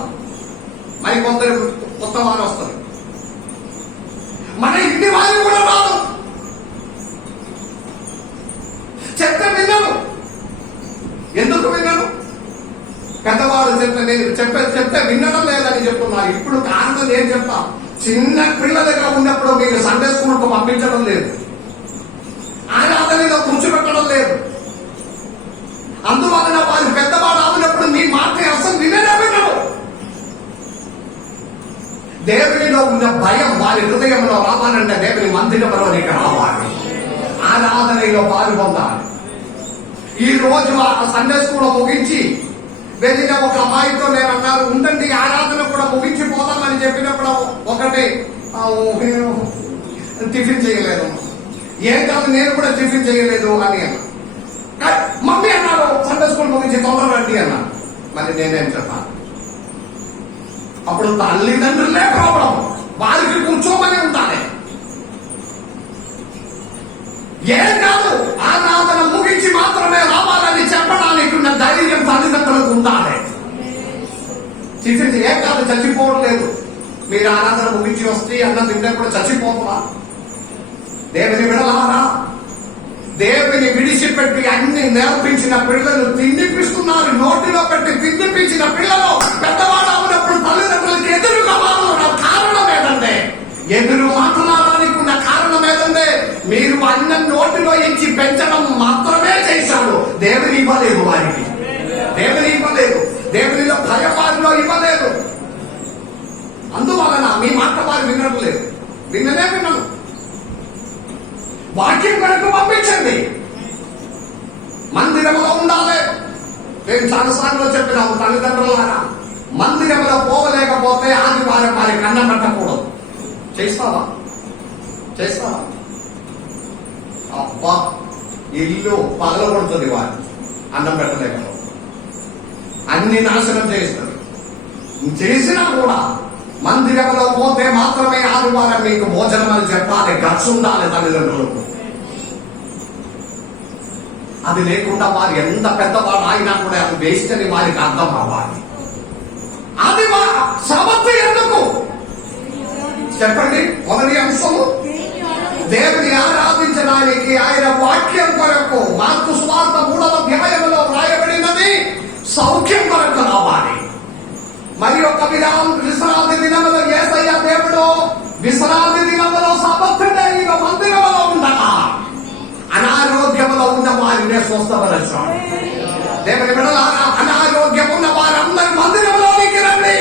మరి కొందరు కొత్త వారు వస్తారు. మన ఇంటి వారు కూడా రాదు. చెప్తే విన్నాను. ఎందుకు విన్నాను? పెద్దవాళ్ళు చెప్తే వినడం లేదని చెప్తున్నారు. ఇప్పుడు కారణం ఏం చెప్తాం? చిన్న పిల్లల దగ్గర ఉన్నప్పుడు మీరు సండే స్కూల్ కు పంపించడం లేదు, ఆరాధనలో కూర్చోబెట్టడం లేదు. అందువలన వారు పెద్దవాడు అవునప్పుడు మీ మాట అసలు వినవు. దేవునిలో ఉన్న భయం వారి హృదయంలో రావాలంటే దేవుని మందిరంలోనికి రావాలి, ఆరాధనలో పాల్గొందాలి. ఈ రోజు ఆ సండే స్కూల్ ముగించి వెళ్ళిన ఒక అమ్మాయితో నేను అన్నారు, ఉండండి ఆరాధన కూడా ముగించి పోదామని చెప్పినప్పుడు ఒకటి టిఫిన్ చేయలేదు. ఏం కాదు, నేను కూడా టిఫిన్ చేయలేదు అని అన్నా. మమ్మీ అన్నారు సండే స్కూల్ ముగించి తొందరగా రండి అన్నా. మరి నేనేం చెప్పాను? అప్పుడు తల్లిదండ్రులే ప్రాబ్లం, వారికి కూర్చోమని ఉండాలి. ఏం కాదు, ఆరాధన ముగించి మాత్రమే రావాలని చెప్పడానికి ఉన్న ధైర్యం తల్లిదండ్రులకు ఉండాలి. టిఫిన్ ఏం కాదు, చచ్చిపోవడం లేదు. మీరు ఆరాధన ముగించి వస్తే అన్నం తింటే కూడా చచ్చిపోతున్నా. దేవుని విడలారా, దేవుని విడిచిపెట్టి అన్ని నేర్పించిన పిల్లలు తిండిపిస్తున్నారు. నోటిలో పెట్టి తిండిపించిన పిల్లలు పెద్దవాడు అవునప్పుడు తల్లిదండ్రులకి ఎదురుగా మారుతున్న కారణం ఏదంటే, ఎదురు మాట్లాడడానికి ఉన్న కారణం ఏదంటే, మీరు అన్నం నోటిలో ఇచ్చి పెంచడం మాత్రమే చేశాడు. దేవుని ఇవ్వలేదు వారికి, దేవుని ఇవ్వలేదు, దేవునిలో భయం వారిలో ఇవ్వలేదు. అందువలన మీ మాట వారు వినట్లేదు. వినను. వాక్యం కనుక పంపించండి. మందిరంలో ఉండాలి. నేను చాలాసార్లు చెప్పినాము, తల్లిదండ్రులారా మందిరంలో పోవలేకపోతే ఆదివారం వారికి అన్నం పెట్టకూడదు. చేస్తావా? అబ్బా ఇల్లు పగలగొడుతుంది, వారు అన్నం పెట్టలేకపోతే అన్ని నాశనం చేస్తుంది. చేసినా కూడా మందిరంలో పోతే మాత్రమే ఆదివారం మీకు భోజనం అని చెప్పాలి. గట్స్ ఉండాలి తల్లిదండ్రులకు. అది లేకుండా వారు ఎంత పెద్దవాడు అయినా కూడా అది వేస్ట్ అని వారికి అర్థం అవ్వాలి. అది సమర్థ ఎందుకు చెప్పండి. మొదటి అంశము దేవుని ఆరాధించడానికి, ఆయన వాక్యం కొరకు. మార్కు సువార్త 3వ అధ్యాయంలో వ్రాయబడినది సౌఖ్యం కొరకు రావాలి. మరి ఒక విశ్రాంతి దినములో యేసయ్య దేవుడు విశ్రాంతి దినములో సమర్థుడే ఇక మందిరంలో ఉండగా అనారోగ్యంలో ఉన్న వారినే స్వస్థపరచాడు. దేవుని బిడ్డలారా, అనారోగ్యం ఉన్న వారందరూ మందిరంలోనికి రండి.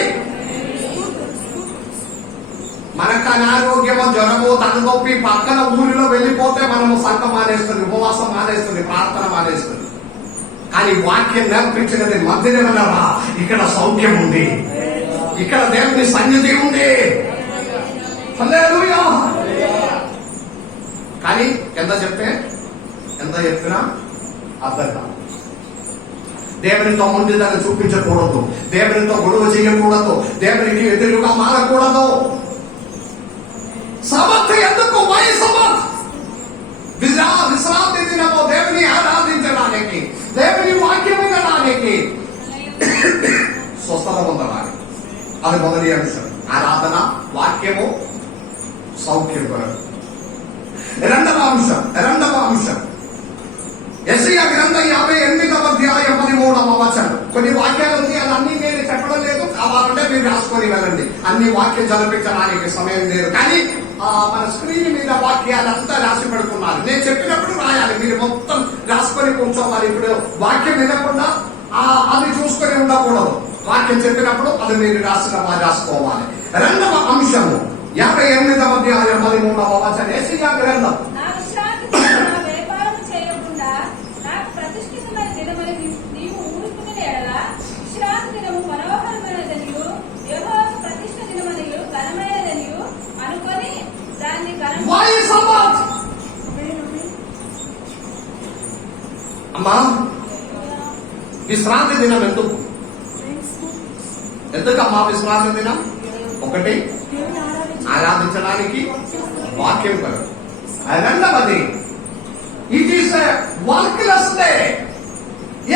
మనకు అనారోగ్యమో, జ్వరమో, తలనొప్పి పక్కన ఊరిలో వెళ్ళిపోతే మనము సంఘం మానేస్తుంది, ఉపవాసం మానేస్తుంది, ప్రార్థన మానేస్తుంది. కానీ వాక్యం నేర్పించినది మందిరమనరా, ఇక్కడ సౌఖ్యం ఉంది, ఇక్కడ దేవుని సన్నిధి ఉంది. హల్లెలూయా. కానీ ఎంత చెప్పినా అర్థం కాదు. దేవునితో ముందుదని చూపించకూడదు, దేవునితో గొడవ చేయకూడదు, దేవునికి ఎదురుగా మారకూడదు. సమర్థ ఎందుకు? విశ్రాంతి దినము దేవుని ఆరాధించడానికి, దేవుని వాక్యం వినడానికి, స్వస్థత పొందడానికి. అది మొదటి అంశం. ఆరాధన, వాక్యము, సౌఖ్యం కొరకు. రెండవ అంశం యెషయా గ్రంథం 58వ అధ్యాయం 13వ వచనం. కొన్ని వాక్యాలు ఉంది, అది అన్ని నేను చెప్పడం లేదు, కావాలంటే మీరు రాసుకొని వెళ్ళండి. అన్ని వాక్యం చదివించడానికి సమయం లేదు. కానీ మన స్క్రీన్ మీద వాక్యాలంతా రాసి పెడుతున్నారు. నేను చెప్పినప్పుడు రాయాలి, మీరు మొత్తం రాసుకొని కూర్చోవాలి. ఇప్పుడు వాక్యం వినకుండా అది చూసుకొని ఉండకూడదు. వాక్యం చెప్పినప్పుడు అది మీరు రాసుకోవాలి. రెండవ అంశము 58వ అధ్యాయం 13వ వచనం. యెషయా గ్రంథం. అమ్మా, విశ్రాంతి దినం ఎందుకమ్మా విశ్రాంతి దినం? ఒకటి, ఆరాధించడానికి, వాక్యం కొరకు. రెండవది, it is a workless day,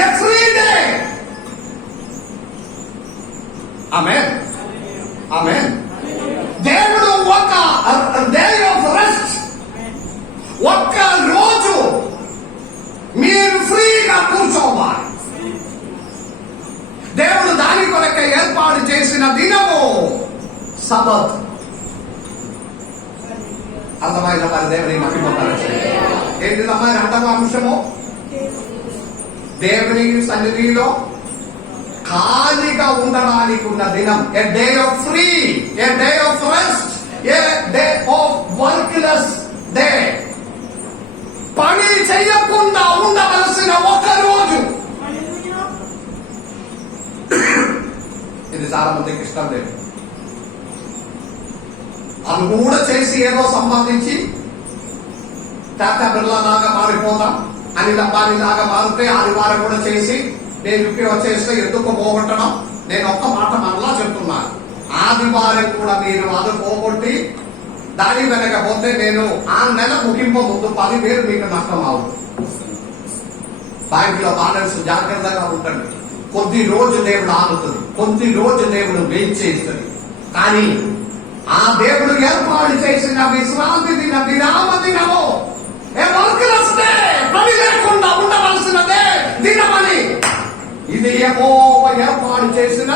a free day. Amen, amen. దేవుడు ఒక డే ఆఫ్ రెస్ట్, ఒక్క రోజు మీరు ఫ్రీగా కూర్చోవాలి. దేవుడు దాని కొరకు ఏర్పాటు చేసిన దినము సబత్. అర్థమైన వారి దేవుని మహిమపరచండి. ఏంటిదమ్మా రెండవ అంశము? దేవుని సన్నిధిలో ఖాళీగా ఉండడానికి ఉన్న దినం. A day of free, a day of rest, a day of workless day. పని చెయ్యకుండా ఉండవలసిన ఒక రోజు. ఇది చాలా మందికి ఇష్టం లేదు. అది కూడా చేసి ఏదో సంపాదించి టాటా బిర్లా లాగా మారిపోతాం, అనిల్ అంబానీ లాగా మారితే ఆదివారం కూడా చేసి నేను యూపీ వచ్చేస్తే ఎందుకు పోగొట్టడం? నేను ఒక్క మాట మనలా చెప్తున్నాను. ఆదివారం కూడా మీరు అది పోగొట్టి దాని వెనకపోతే నేను ఆ నెల ముగింపు ముందు 10,000 మీకు నష్టం అవుతుంది. బ్యాంకులో బ్యాలెన్స్ జాగ్రత్తగా ఉంటుంది. కొద్ది రోజు దేవుడు ఆగుతుంది, కొద్ది రోజు దేవుడు వెయిట్ చేస్తుంది. కానీ ఆ దేవుడు ఏర్పాటు చేసిన విశ్రాంతి దిన విరామ దినము, పని లేకుండా ఉండవలసినదే దినమని, ఇది యెహోవా ఏర్పాటు చేసిన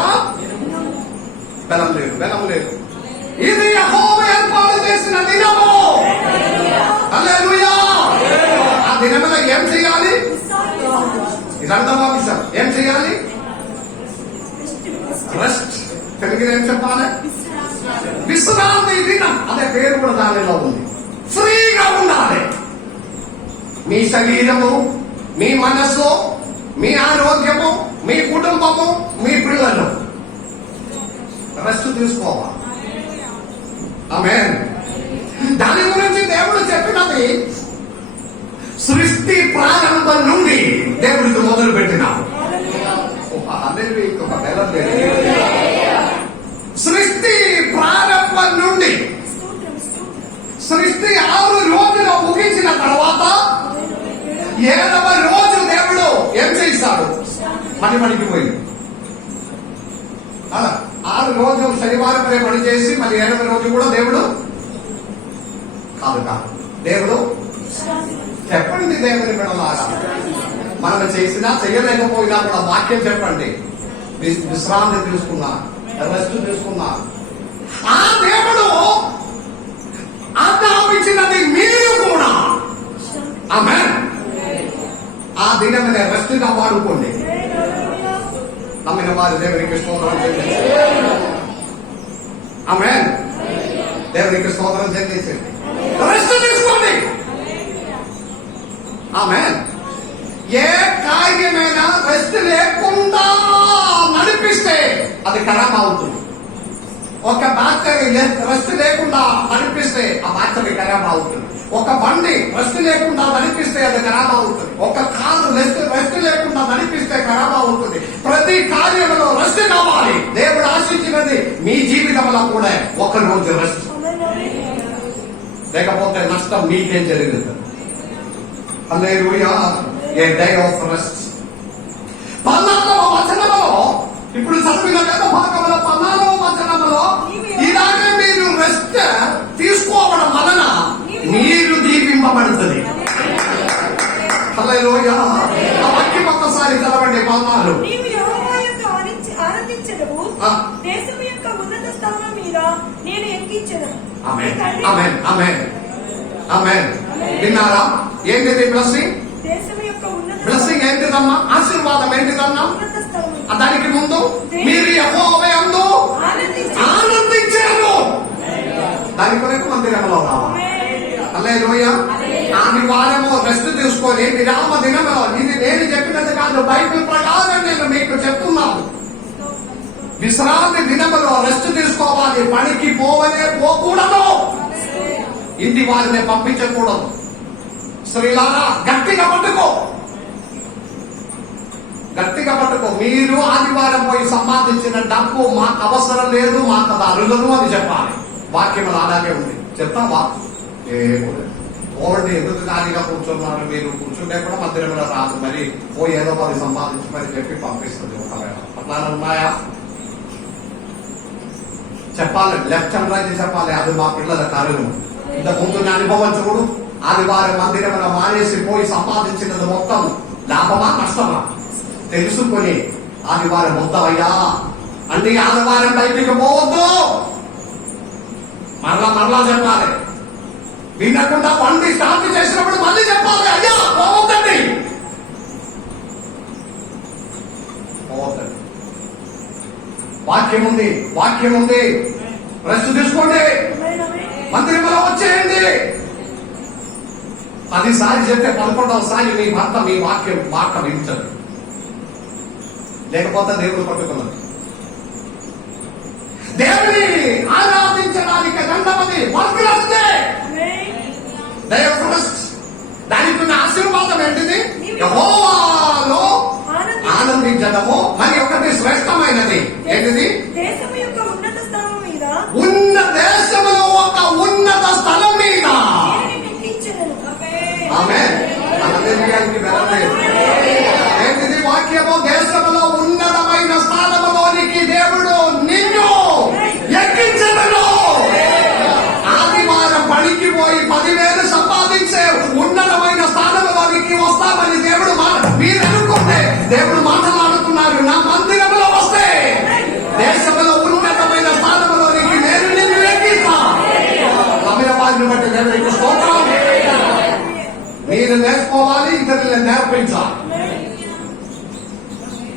బలం లేదు. ఇది యెహోవా ఏర్పాటు చేసిన దినము. హల్లెలూయా. ఆ దినములో ఏం చేయాలి? రెండవ అంశం, ఏం చేయాలి? రెస్ట్. తెలుగులో ఏం చెప్పాలి? విశ్రాంతి దినం. అదే పేరు కూడా దానిలో ఉంది. ఫ్రీగా ఉండాలి. మీ శరీరము, మీ మనస్సు, మీ ఆరోగ్యము, మీ కుటుంబము, మీ పిల్లలు రెస్ట్ తీసుకోవాలి. ఆమేన్. దాని గురించి దేవుడు చెప్పినది సృష్టి నుండి దేవుడితో మొదలు పెట్టినాడు. ఇంకొక నెల సృష్టి ప్రారంభం నుండి సృష్టి 6 రోజులు ముగించిన తర్వాత 7వ రోజు దేవుడు ఏం చేశాడు? పనికి పోయింది. 6 రోజులు శనివారం పని చేసి మరి 7వ రోజు కూడా దేవుడు కాదు. దేవుడు చెప్పండి, దేవుని బిడ్డలారా, మనం చేసినా చేయలేకపోయినా కూడా వాక్యం చెప్పండి. విశ్రాంతి తీసుకున్నా, రెస్ట్ తీసుకున్నా, ఆ దేవుడు ఆజ్ఞాపించినది మీరు కూడా ఆమేన్ ఆ దినమైన రెస్ట్ గా వాడుకోండి. నమ్మిన వారు దేవునికి స్తోత్రం చెల్లించండి. ఆమేన్. దేవునికి స్తోత్రం చెల్లించండి. రెస్ట్ తీసుకోండి. ఆమేన్. ఏ కార్యమైనా రెస్ట్ లేకుండా నడిపిస్తే అది ఖరాబ్ అవుతుంది. ఒక బ్యాటరీ రెస్ట్ లేకుండా నడిపిస్తే ఆ బ్యాటరీ ఖరాబ్ అవుతుంది. ఒక బండి రెస్ట్ లేకుండా నడిపిస్తే అది ఖరాబ్ అవుతుంది. ఒక కారు రెస్ట్ లేకుండా నడిపిస్తే ఖరాబ్ అవుతుంది. ప్రతి కార్యంలో రెస్ట్ కావాలి. దేవుడు ఆశించినది మీ జీవితంలో కూడా ఒక రోజు రెస్ట్, లేకపోతే నష్టం మీకేం జరుగుతుంది. హల్లెలూయా. ఏ డే ఆఫ్ రెస్ట్. 14వ వచనంలో ఇప్పుడు చదివిన వేద భాగంలో 14వ వచనంలో ఇలాగే మీరు రెస్ట్ తీసుకోవడం వలన మీరు దీవింపబడుతుంది. హల్లెలూయా. ఆ వాక్యం ఒక్కసారి చదవండి. 14. నీవు యెహోవా యొక్క ఆనందించెదవు, దేశము యొక్క ఉన్నత స్థానం మీద నేను ఎక్కించెదను. ఆమేన్. ఆమేన్. ఆమేన్. ఆమేన్. విన్నారా? ఏంటిది బ్లెస్సింగ్? దేశము యొక్క ఉన్నత బ్లెస్సింగ్ ఏంటిదమ్మా? ఆశీర్వాదం ఏంటిదమ్మా? ఉన్నత స్థానం. దానికి ముందు మీరు యెహోవా యందు ఆనందించారు. దాని కొరకు మందిరంలో రావాలి. హల్లెలూయా. ఆదివారము రెస్ట్ తీసుకొని విరామ దినములో, ఇది నేను చెప్పినది కాదు, బైబిల్ ప్రకారం నేను మీకు చెప్తున్నాను. విశ్రాంతి దినములో రెస్ట్ తీసుకోవాలి. పనికి పోకూడదు. ఇంటి వారిని పంపించకూడదు. స్త్రీలారా గట్టిగా పట్టుకో, గట్టిగా పట్టుకో. మీరు ఆదివారం పోయి సంపాదించిన డబ్బు మాకు అవసరం లేదు, మాకు అది అరుగదు అని చెప్పాలి. వాక్యం అలాగే ఉంది. చెప్తావా? ఓల్డ్ ఎందుకు ఖాళీగా కూర్చున్నారు? మీరు కూర్చుంటే కూడా మందిరంలో రాదు. మరి పోయి ఏదో 10 సంపాదించి మరి చెప్పి పంపిస్తుంది. ఒకవేళ అట్లా ఉన్నాయా? చెప్పాలి. లెఫ్ట్ అండ్ రైట్ చెప్పాలి. అది మా పిల్లల కార్యం. ఇంత ముందు అనుభవం చూడు. ఆదివారం మందిరంలో మానేసి పోయి సంపాదించినది మొత్తం లాభమా నష్టమా తెలుసుకొని ఆదివారం వద్దవయ్యా అంటే ఆదివారం బయటికి పోవద్దు. మరలా చెప్పాలి. వినకుండా బండి స్టార్ట్ చేసినప్పుడు మళ్ళీ చెప్పాలి, అయ్యా పోవద్దండి, పోవద్దండి. వాక్యం ఉంది. రెస్ట్ తీసుకోండి. మందిరంలో వచ్చేయండి. 10 సార్లు చెప్తే 11వ సారి మీ భర్త మీ వాక్యం మాట వింటదు. లేకపోతే దేవుడు పట్టుకున్నది. దేవుని ఆరాధించడానికి 2వది వర్క్ రెస్ట్. దానికి ఉన్న ఆశీర్వాదం ఏంటిది? యెహోవాలో ఆనందించడము. మరి ఒకటి శ్రేష్టమైనది ఏంటిది? దేశము యొక్క ఉన్నత స్థానం మీద, దేశములో ఒక ఉన్నత స్థలం మీద. ఆమేన్. ఏంటిది వాక్యము? దేశములో ఉన్నతమైన స్థానములోనికి దేవుడు నిన్ను ఎక్కించడము. ఆదివారం పనికి పోయి 10,000 సంపాదించే ఉన్నతమైన స్థానంలోనికి వస్తామని దేవుడు మీరు అనుకుంటే దేవుడు మాట్లాడుతున్నారు. నా మందిరంలో వస్తే దేశంలో ఉన్నతమైన స్థానంలోనికి నేను నిన్ను ఎక్కిస్తా. తమిళ వారిని బట్టి దేవుడికి స్తోత్రం. మీరు నేర్చుకోవాలి, ఇతరులను నేర్పించాలి.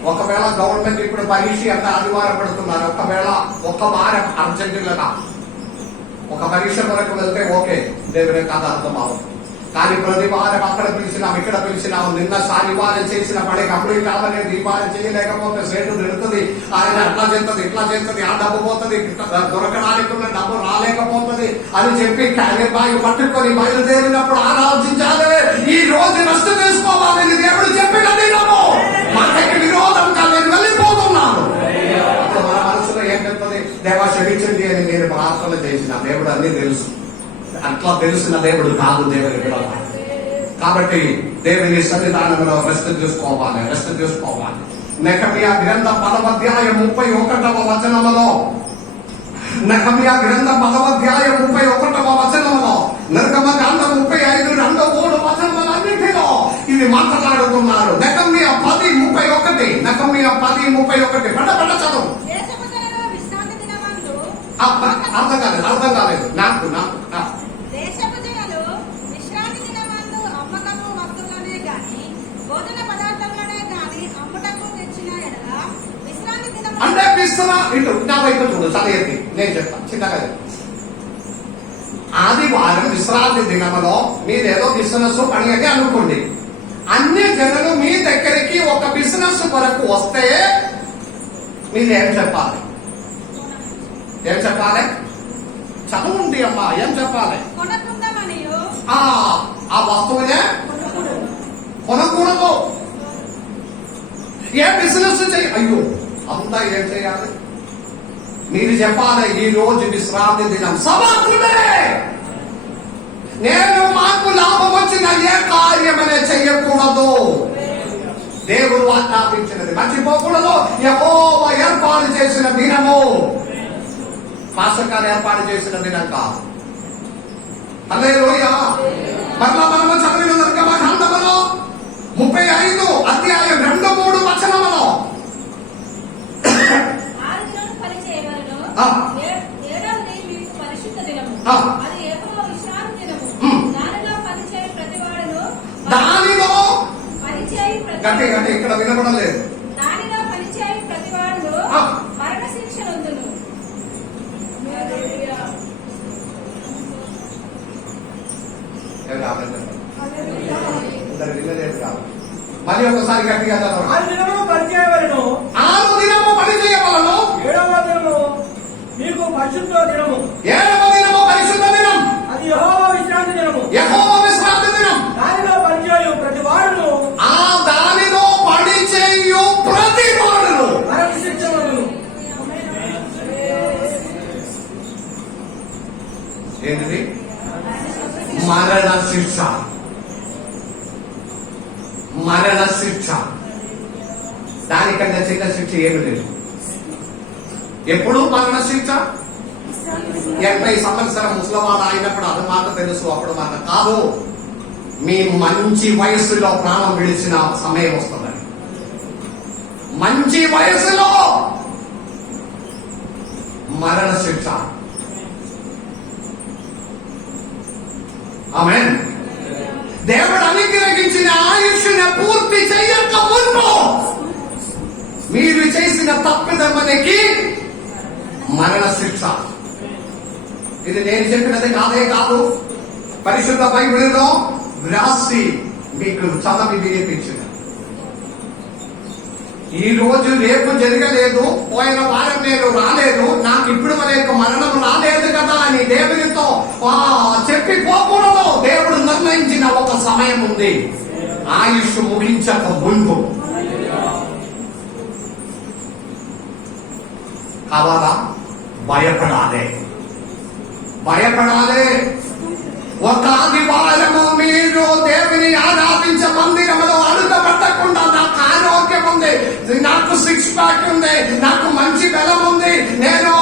ఒకవేళ గవర్నమెంట్ ఇప్పుడు పరీక్ష అంత ఆదివారం పెడుతున్నారు. ఒకవేళ ఒక వారం అర్జెంటుగా ఒక పరీక్ష వరకు వెళ్తే ఓకే, దేవుడే కథ అర్థం అవుతుంది. కానీ ప్రతి వారం అక్కడ పిలిచినాం, ఇక్కడ పిలిచినాం. నిన్న శనివారం చేసిన పని కంప్లీట్ కావలేదు, ఈ వారం చేయలేకపోతే సేటు తిడుతుంది, ఆయన అట్లా చేస్తుంది ఇట్లా చేస్తుంది, ఆ డబ్బు పోతుంది, దొరకడానికి ఉన్న డబ్బు రాలేకపోతుంది అని చెప్పి క్యారియర్ బాయ్ పట్టుకొని బయలుదేరినప్పుడు ఆలోచించాలి, ఈ రోజు నష్టం తీసుకోవాలని దేవుడు చెప్పిన దినము మనకి విరోధంగా నేను వెళ్ళిపోతున్నాను. అప్పుడు మన మనసులో ఏం చెప్తుంది, దేవా క్షమించండి అని నేను ప్రార్థన చేసిన దేవుడు అన్ని తెలుసు. అట్లా తెలిసిన దేవుడు కాదు దేవుని పిల్లల. కాబట్టి దేవుని సన్నిధానంలో రెస్ట్ తీసుకోవాలి. నెహెమ్యా గ్రంథం 10వ అధ్యాయం 31వ వచనములో, నెహెమ్యా గ్రంథం 10వ అధ్యాయం 31వ వచనములో, నిర్గమకాండం 35 2 3 వచనములన్నిటిలో ఇది మాట్లాడుతున్నారు. నెహెమ్యా 10:31, నెహెమ్యా 10:31 పట చదువు. అర్థం కాలేదు నాకు. దేశపు జనులు విశ్రాంతి దినమందు అమ్మకము వస్తువులనే గాని భోజన పదార్థములనే గాని అమ్ముటకు తెచ్చిన ఎడల విశ్రాంతి దినము అంటే ఇటు నా వైపు చూడు, చదివేది నేను చెప్తాను చిన్నగా. ఆదివారం విశ్రాంతి దినములో మీరేదో బిజినెస్ పని అని అనుకోండి. అన్ని జనులు మీ దగ్గరికి ఒక బిజినెస్ వరకు వస్తే మీరేం చెప్పాలి? చదువుంది అమ్మా, ఏం చెప్పాలి? ఆ వస్తువునే కొనకూడదు. ఏ బిజినెస్ అయ్యో అంతా ఏం చేయాలి? మీరు చెప్పాలి, ఈ రోజు విశ్రాంతి దినం సమాధులే, నేను మాకు లాభం వచ్చిన ఏ కార్యమనే చెయ్యకూడదు. దేవుడు ఆజ్ఞాపించినది మర్చిపోకూడదు. యెహోవా ఏర్పాటు చేసిన దినము, పాస్టర్ ఏర్పాటు చేసిన దినం కాదు. హల్లెలూయా. మరలా మనము చదివిన నిర్గమకాండములో 35 అధ్యాయం 2 3 వచనములో, 6 దినములు పని చేయవలెను, 7వ మీకు పరిశుద్ధ దినము, అది యెహోవా విశ్రాంతి దినము. దానిలో పని చేయి ప్రతివాడును, దానిలో పని చేయి గట్టి ఇక్కడ వినపడలేదు. దానిలో పని చేయి ప్రతివాడును మరణ శిక్ష నొందును. మళ్ళీ ఒకసారి గట్టిగా చదవండి. 6 దినములు పని చేయవలెను, 6 దినము పని చేయవలెను, 7వ దినము మీకు పరిశుద్ధ దినము, 7వ దినము పరిశుద్ధ దినం, అది యెహోవా విశ్రాంతి దినము. యెహోవా విశ్రాంతి దినం. దానిలో పని చేయు ప్రతి వాడును, దానిలో పని చేయు ప్రతి వాడును మరణ శిక్ష నొందును. ఏంటిది? మరణ శిక్ష. మరణ శిక్ష. దానికంటే చిన్న శిక్ష ఏమి లేదు. ఎప్పుడు మరణ శిక్ష? 80 సంవత్సరం ముసలివాడు అయినప్పుడు అది మాకు తెలుసు. అప్పుడు మనకు కాదు, మీ మంచి వయస్సులో ప్రాణం విడిచిన సమయం వస్తుందని. మంచి వయస్సులో మరణ శిక్ష. ఆమేన్. దేవుడు అనుగ్రహించిన ఆయుష్ను పూర్తి చేయక ముందు మీరు చేసిన తప్పిదమ్మనికి మరణ శిక్ష. ఇది నేను చెప్పినది కాదే కాదు, పరిశుద్ధ బైబిల్లో వ్రాసి మీకు చదవి వినిపించిన. ఈ రోజు రేపు జరగలేదు, పోయిన వారం నేను రాలేదు, నాకు ఇప్పుడు వరకు మరణం రాలేదు కదా అని దేవునితో చెప్పిపోకూడదు. దేవుడు నిర్ణయించిన ఒక సమయం ఉంది, ఆయుష్ ముగించక ముందు. కావాలా? భయపడాలి. ఒక ఆదివారము మీరు దేవుని ఆరాధించే మందిరంలో అడుగబట్టకుండా, నాకు ఆరోగ్యం ఉంది, నాకు 6 ప్యాక్ ఉంది, నాకు మంచి బలం ఉంది, నేను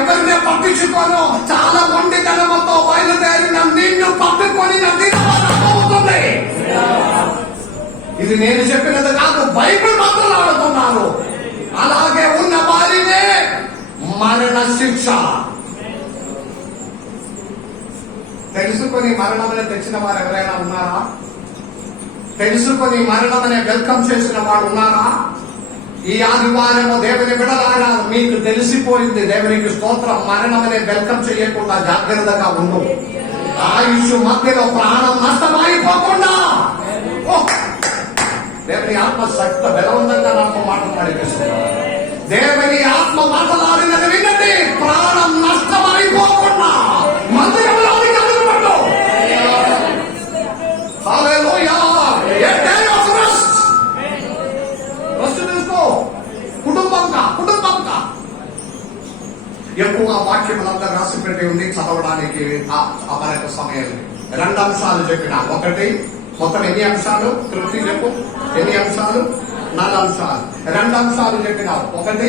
ఎవరినే పట్టించుకోను, చాలా మొండితనముతో బయలుదేరిన నిన్ను పట్టుకొని నా దినమవుతుంది. ఇది నేను చెప్పినది కాదు, బైబిల్ మాట్లాడుతున్నాను. అలాగే ఉన్న వారినే మరణ శిక్ష. తెలుసుకొని మరణమనే తెచ్చిన వారు ఎవరైనా ఉన్నారా? తెలుసుకొని మరణమనే వెల్కమ్ చేసిన వాడు ఉన్నారా? ఈ ఆదివారము దేవుని బిడ్డలారా, మీకు తెలిసిపోయింది, దేవునికి స్తోత్రం. మరణమనే వెల్కమ్ చేయకుండా జాగ్రత్తగా ఉండు. ఆయుష్ మధ్యలో ప్రాణం నష్టమైపోకుండా దేవుని ఆత్మ శక్త బలవంతంగా నాకు మాట్లాడిపిస్తున్నారు. దేవుని ఆత్మ మాట్లాడినది వినండి. ప్రాణం నష్టమైపోకుండా మందిరంలోకి అడుగుపడు. హల్లెలూయా. ఏ డే ఆఫ్ రెస్ట్. రెస్ట్ తీసుకో. కుటుంబంగా ఎక్కువ వాక్యములంతా రాసి పెట్టి ఉంది చదవడానికి మనకు సమయం. 2 అంశాలు చెప్పిన. ఒకటి మొత్తం ఎన్ని అంశాలు తృప్తి చెప్పు. ఎన్ని అంశాలు? 4 అంశాలు. 2 అంశాలు చెప్పిన. ఒకటి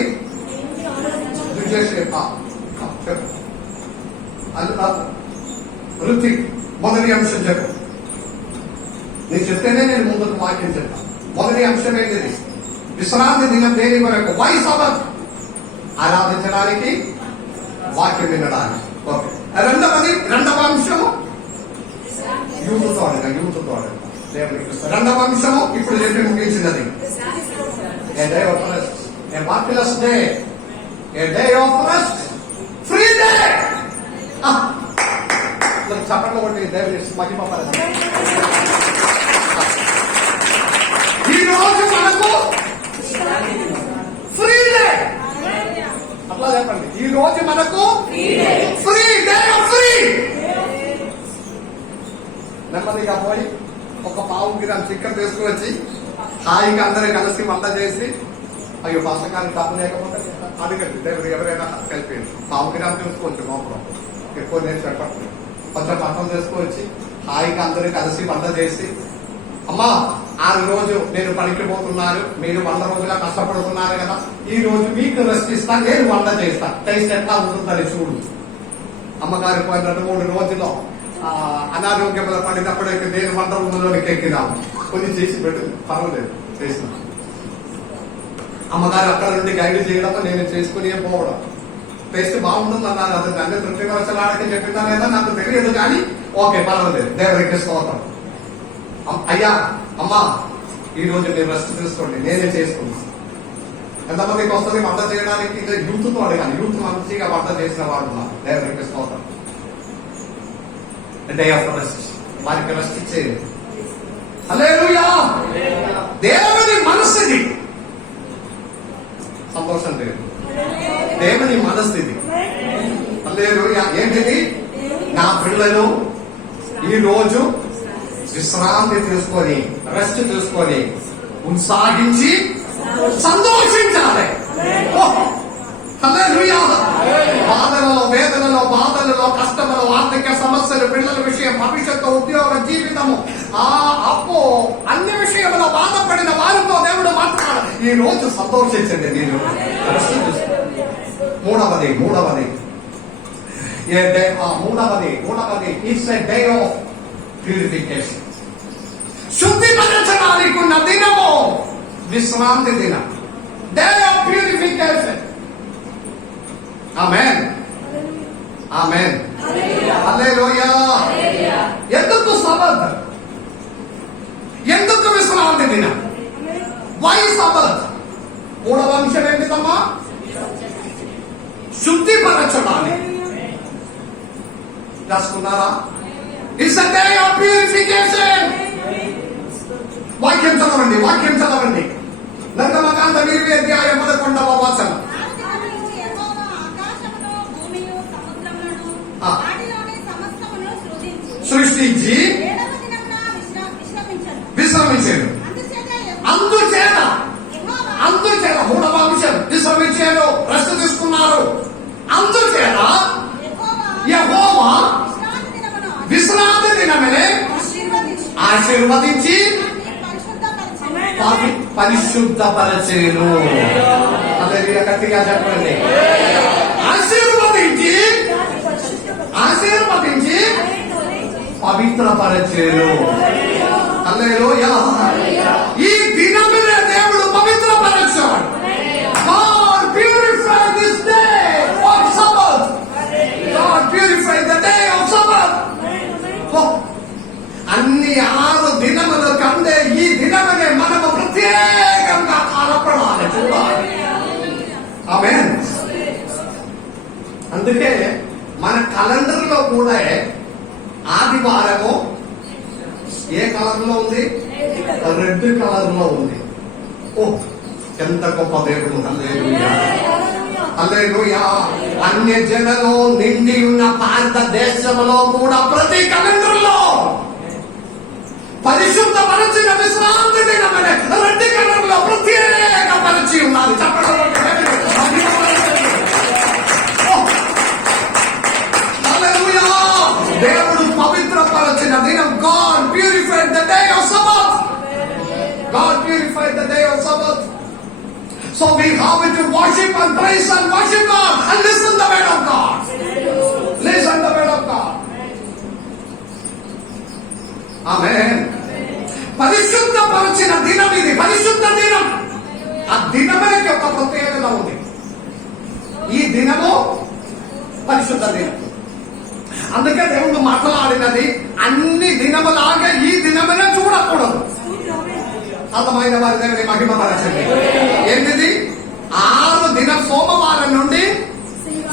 వృత్తి. మొదటి అంశం చెప్పు. నేను చెప్తేనే నేను ముందుకు వాక్యం చెప్తాను. మొదటి అంశం ఏంటిది? విశ్రాంతి దినం దేని వరకు? వైసవత్ ఆరాధించడానికి, వాక్యం వినడానికి. ఓకే. రెండవ అంశము యూత్తో దేవునికి. రెండవ అంశము ఇప్పుడు చెప్పి ముగించినది. A day of rest, a మార్టిలస్ day, a day of rest, free day. చప్పట్లు కొట్టి దేవుని మహిమ పరచండి. ఈ రోజు మనకు ఫ్రీ డే. అట్లా చెప్పండి. ఈ రోజు మనకు ఫ్రీ డే. ఫ్రీ. నెమ్మదిగా పోయి ఒక పావు గిరాం చికెన్ తీసుకువచ్చి హాయిగా అందరూ కలిసి వంట చేసి, అయ్యో పాసకానికి డబ్బు లేకపోతే అడగండి. దేవుడు ఎవరైనా కలిపి పావు గిరాం తీసుకోవచ్చు. నోపడం ఎక్కువ నేను చెప్పట్లేదు. కొంచెం పట్టం తీసుకువచ్చి హాయిగా అందరూ కలిసి వంట చేసి, అమ్మా 6 రోజు నేను పనికి పోతున్నాను, మీరు 100 రోజులా కష్టపడుతున్నారు కదా, ఈ రోజు మీకు రెస్ట్ ఇస్తా, నేను వంట చేస్తా, టేస్ట్ ఎట్లా ఉంటుందని చూడు. అమ్మగారి పోయిన 2-3 రోజుల్లో అనారోగ్యంలో పడినప్పుడు నేను వంట రూమ్లోకి ఎక్కినాము. కొన్ని చేసి పెట్టు, పర్వాలేదు చేసిన. అమ్మగారు అక్కడ నుండి గైడ్ చేయడం, నేను చేసుకుని పోవడం. టేస్ట్ బాగుంటుంది అన్నారు. అది దాన్ని తృప్తిగా వచ్చేలాడకి చెప్పిందా లేదా నాకు తెలియదు, కానీ ఓకే పర్వాలేదు. దేవుడికి స్తోత్రం. అయ్యా అమ్మా ఈ రోజు మీరు రెస్ట్ తీసుకోండి, నేనే చేసుకున్నాను. ఎంతమందికి వస్తుంది వంట చేయడానికి? యూత్తో అడగాలి. యూత్ మంచిగా వంట చేసిన వాడు ఉన్నారు. దేవుడికి స్తోత్రం. Day of rest. వారికి రెస్ట్ ఇచ్చేది. హల్లెలూయా. దేవుని మనస్సుది. సంతోషం లేదు. దేవుని మనస్సుది. హల్లెలూయా. ఏంటిది? నా పిల్లలు ఈ రోజు విశ్రాంతి తీసుకొని, రెస్ట్ తీసుకొని, ఉత్సాహించి సంతోషించాలి. హల్లెలూయా. బాధలలో, వేదనలో, బాధలలో, కష్టములో, ఆర్థిక సమస్యలు, పిల్లల విషయం, భవిష్యత్తు, ఉద్యోగ జీవితము, అప్పు, అన్ని విషయంలో బాధపడిన వారితో దేవుడు మాట్లాడాలి. ఈ రోజు సంతోషించండి. నేను రెస్ట్ తీసుకోండి. మూడవది it's a day of purification. శుద్ధిపరచడానికి ఉన్న దినము విశ్రాంతి దినం. Day of purification. Amen. Amen. Hallelujah. ఎందుకు సబత్? ఎందుకు విశ్రాంతి దినం? Why Sabbath? మూడవ అంశం ఏంటిదమ్మా? శుద్ధిపరచడానికి. రాసుకున్నారా? It's a day of purification. వాక్యం చదవండి. నిర్గమకాండ 20వ అధ్యాయం 11వ వచనం. సృష్టించి విశ్రమించాడు. అందుచేత 3వ అంశం విశ్రమించాడు, రెస్ట్ తీసుకున్నారు. అందుచేత యెహోవా విశ్రాంతి దినమనే ఆశీర్వదించి పరిశుద్ధపరచేను. హల్లెలూయా. గట్టిగా చెప్పండి. ఆశీర్వదించి పవిత్రపరచేను. హల్లెలూయా. ఈ దినమునే దేవుడు పవిత్రపరచాడు. God purify this day of Sabbath. God purify the day of Sabbath. అన్ని 6 దినముల కంటే ఈ దినమనే మనము ప్రత్యేకంగా కాలపడాలి, చూడాలి. ఆమేన్. అందుకే మన క్యాలెండర్ లో కూడా ఆదివారము ఏ కలర్ లో ఉంది? రెడ్ కలర్ లో ఉంది. ఓ ఎంత గొప్ప దేవుడు! హల్లెలూయా, హల్లెలూయా. అన్య జనులు నిండి ఉన్న భారతదేశంలో కూడా ప్రతి క్యాలెండర్లో పరిశుద్ధపరచిన విశ్రాంతి దినమనే రెడ్ కలర్ లో ప్రత్యేకపరిచి ఉన్నది. చెప్పండి. హల్లెలూయా. దేవుడు పవిత్రపరచిన దినం. God purified the day of Sabbath. God purified the day of Sabbath. So we have to worship and praise and worship God and listen the word of God. Listen the word of God. Amen. పరిశుద్ధపరచిన దినం ఇది. పరిశుద్ధ దినం. ఆ దినమేకి ఒక ప్రత్యేకత ఉంది. ఈ దినము పరిశుద్ధ దినం. అందుకే దేవుడు మాట్లాడినది అన్ని దినములాగా ఈ దినమనే చూడకూడదు. అర్థమైన వారి దేవుని మహిమపరచండి. ఏంటిది? 6 దిన సోమవారం నుండి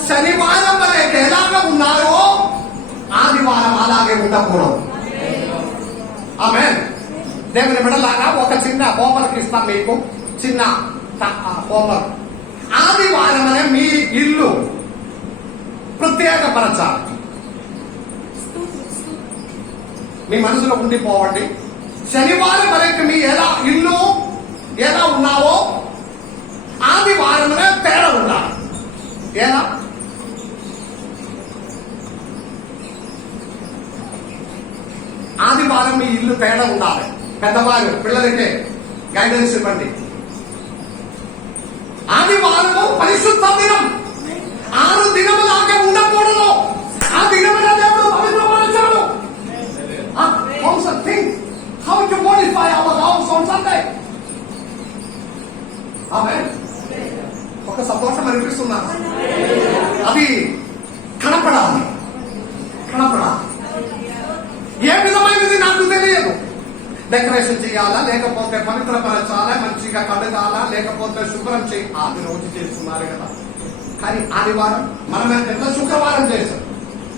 శనివారం వరకు ఎలాగ ఉన్నారో ఆదివారం అలాగే ఉండకూడదు. ఆమేన్. దేవుని బిడ్డలారా, ఒక చిన్న హోంవర్క్ ఇస్తాం మీకు. చిన్న హోంవర్క్. ఆదివారం అనే మీ ఇల్లు ప్రత్యేకపరచాలి. మీ మనసులో ఉండిపోవండి. శనివారం వరకు మీ ఇల్లు ఎలా ఉన్నావో ఆదివారమే తేడా ఉండాలి. ఎలా? ఆదివారం మీ ఇల్లు తేడా ఉండాలి. పెద్దవారు పిల్లలకే గైడెన్స్ ఇవ్వండి. ఆదివారము పరిశుద్ధ దినం. 6 దినములాగా ఉండకూడదు. ఆ దినమున దేవుడు పవిత్రపరచాడు. Think how to modify our house on Sunday. Amen. ఒక సంతోషం అనిపిస్తున్నా. అది కనపడాలి. ఏ విధమైనది నాకు తెలియదు. డెకరేషన్ చేయాలా, లేకపోతే పవిత్రపరచాలా, మంచిగా కడగాలా, లేకపోతే శుభ్రం అది రోజు చేస్తున్నారు కదా. కానీ ఆదివారం మనం ఎంత శుక్రవారం చేశాం,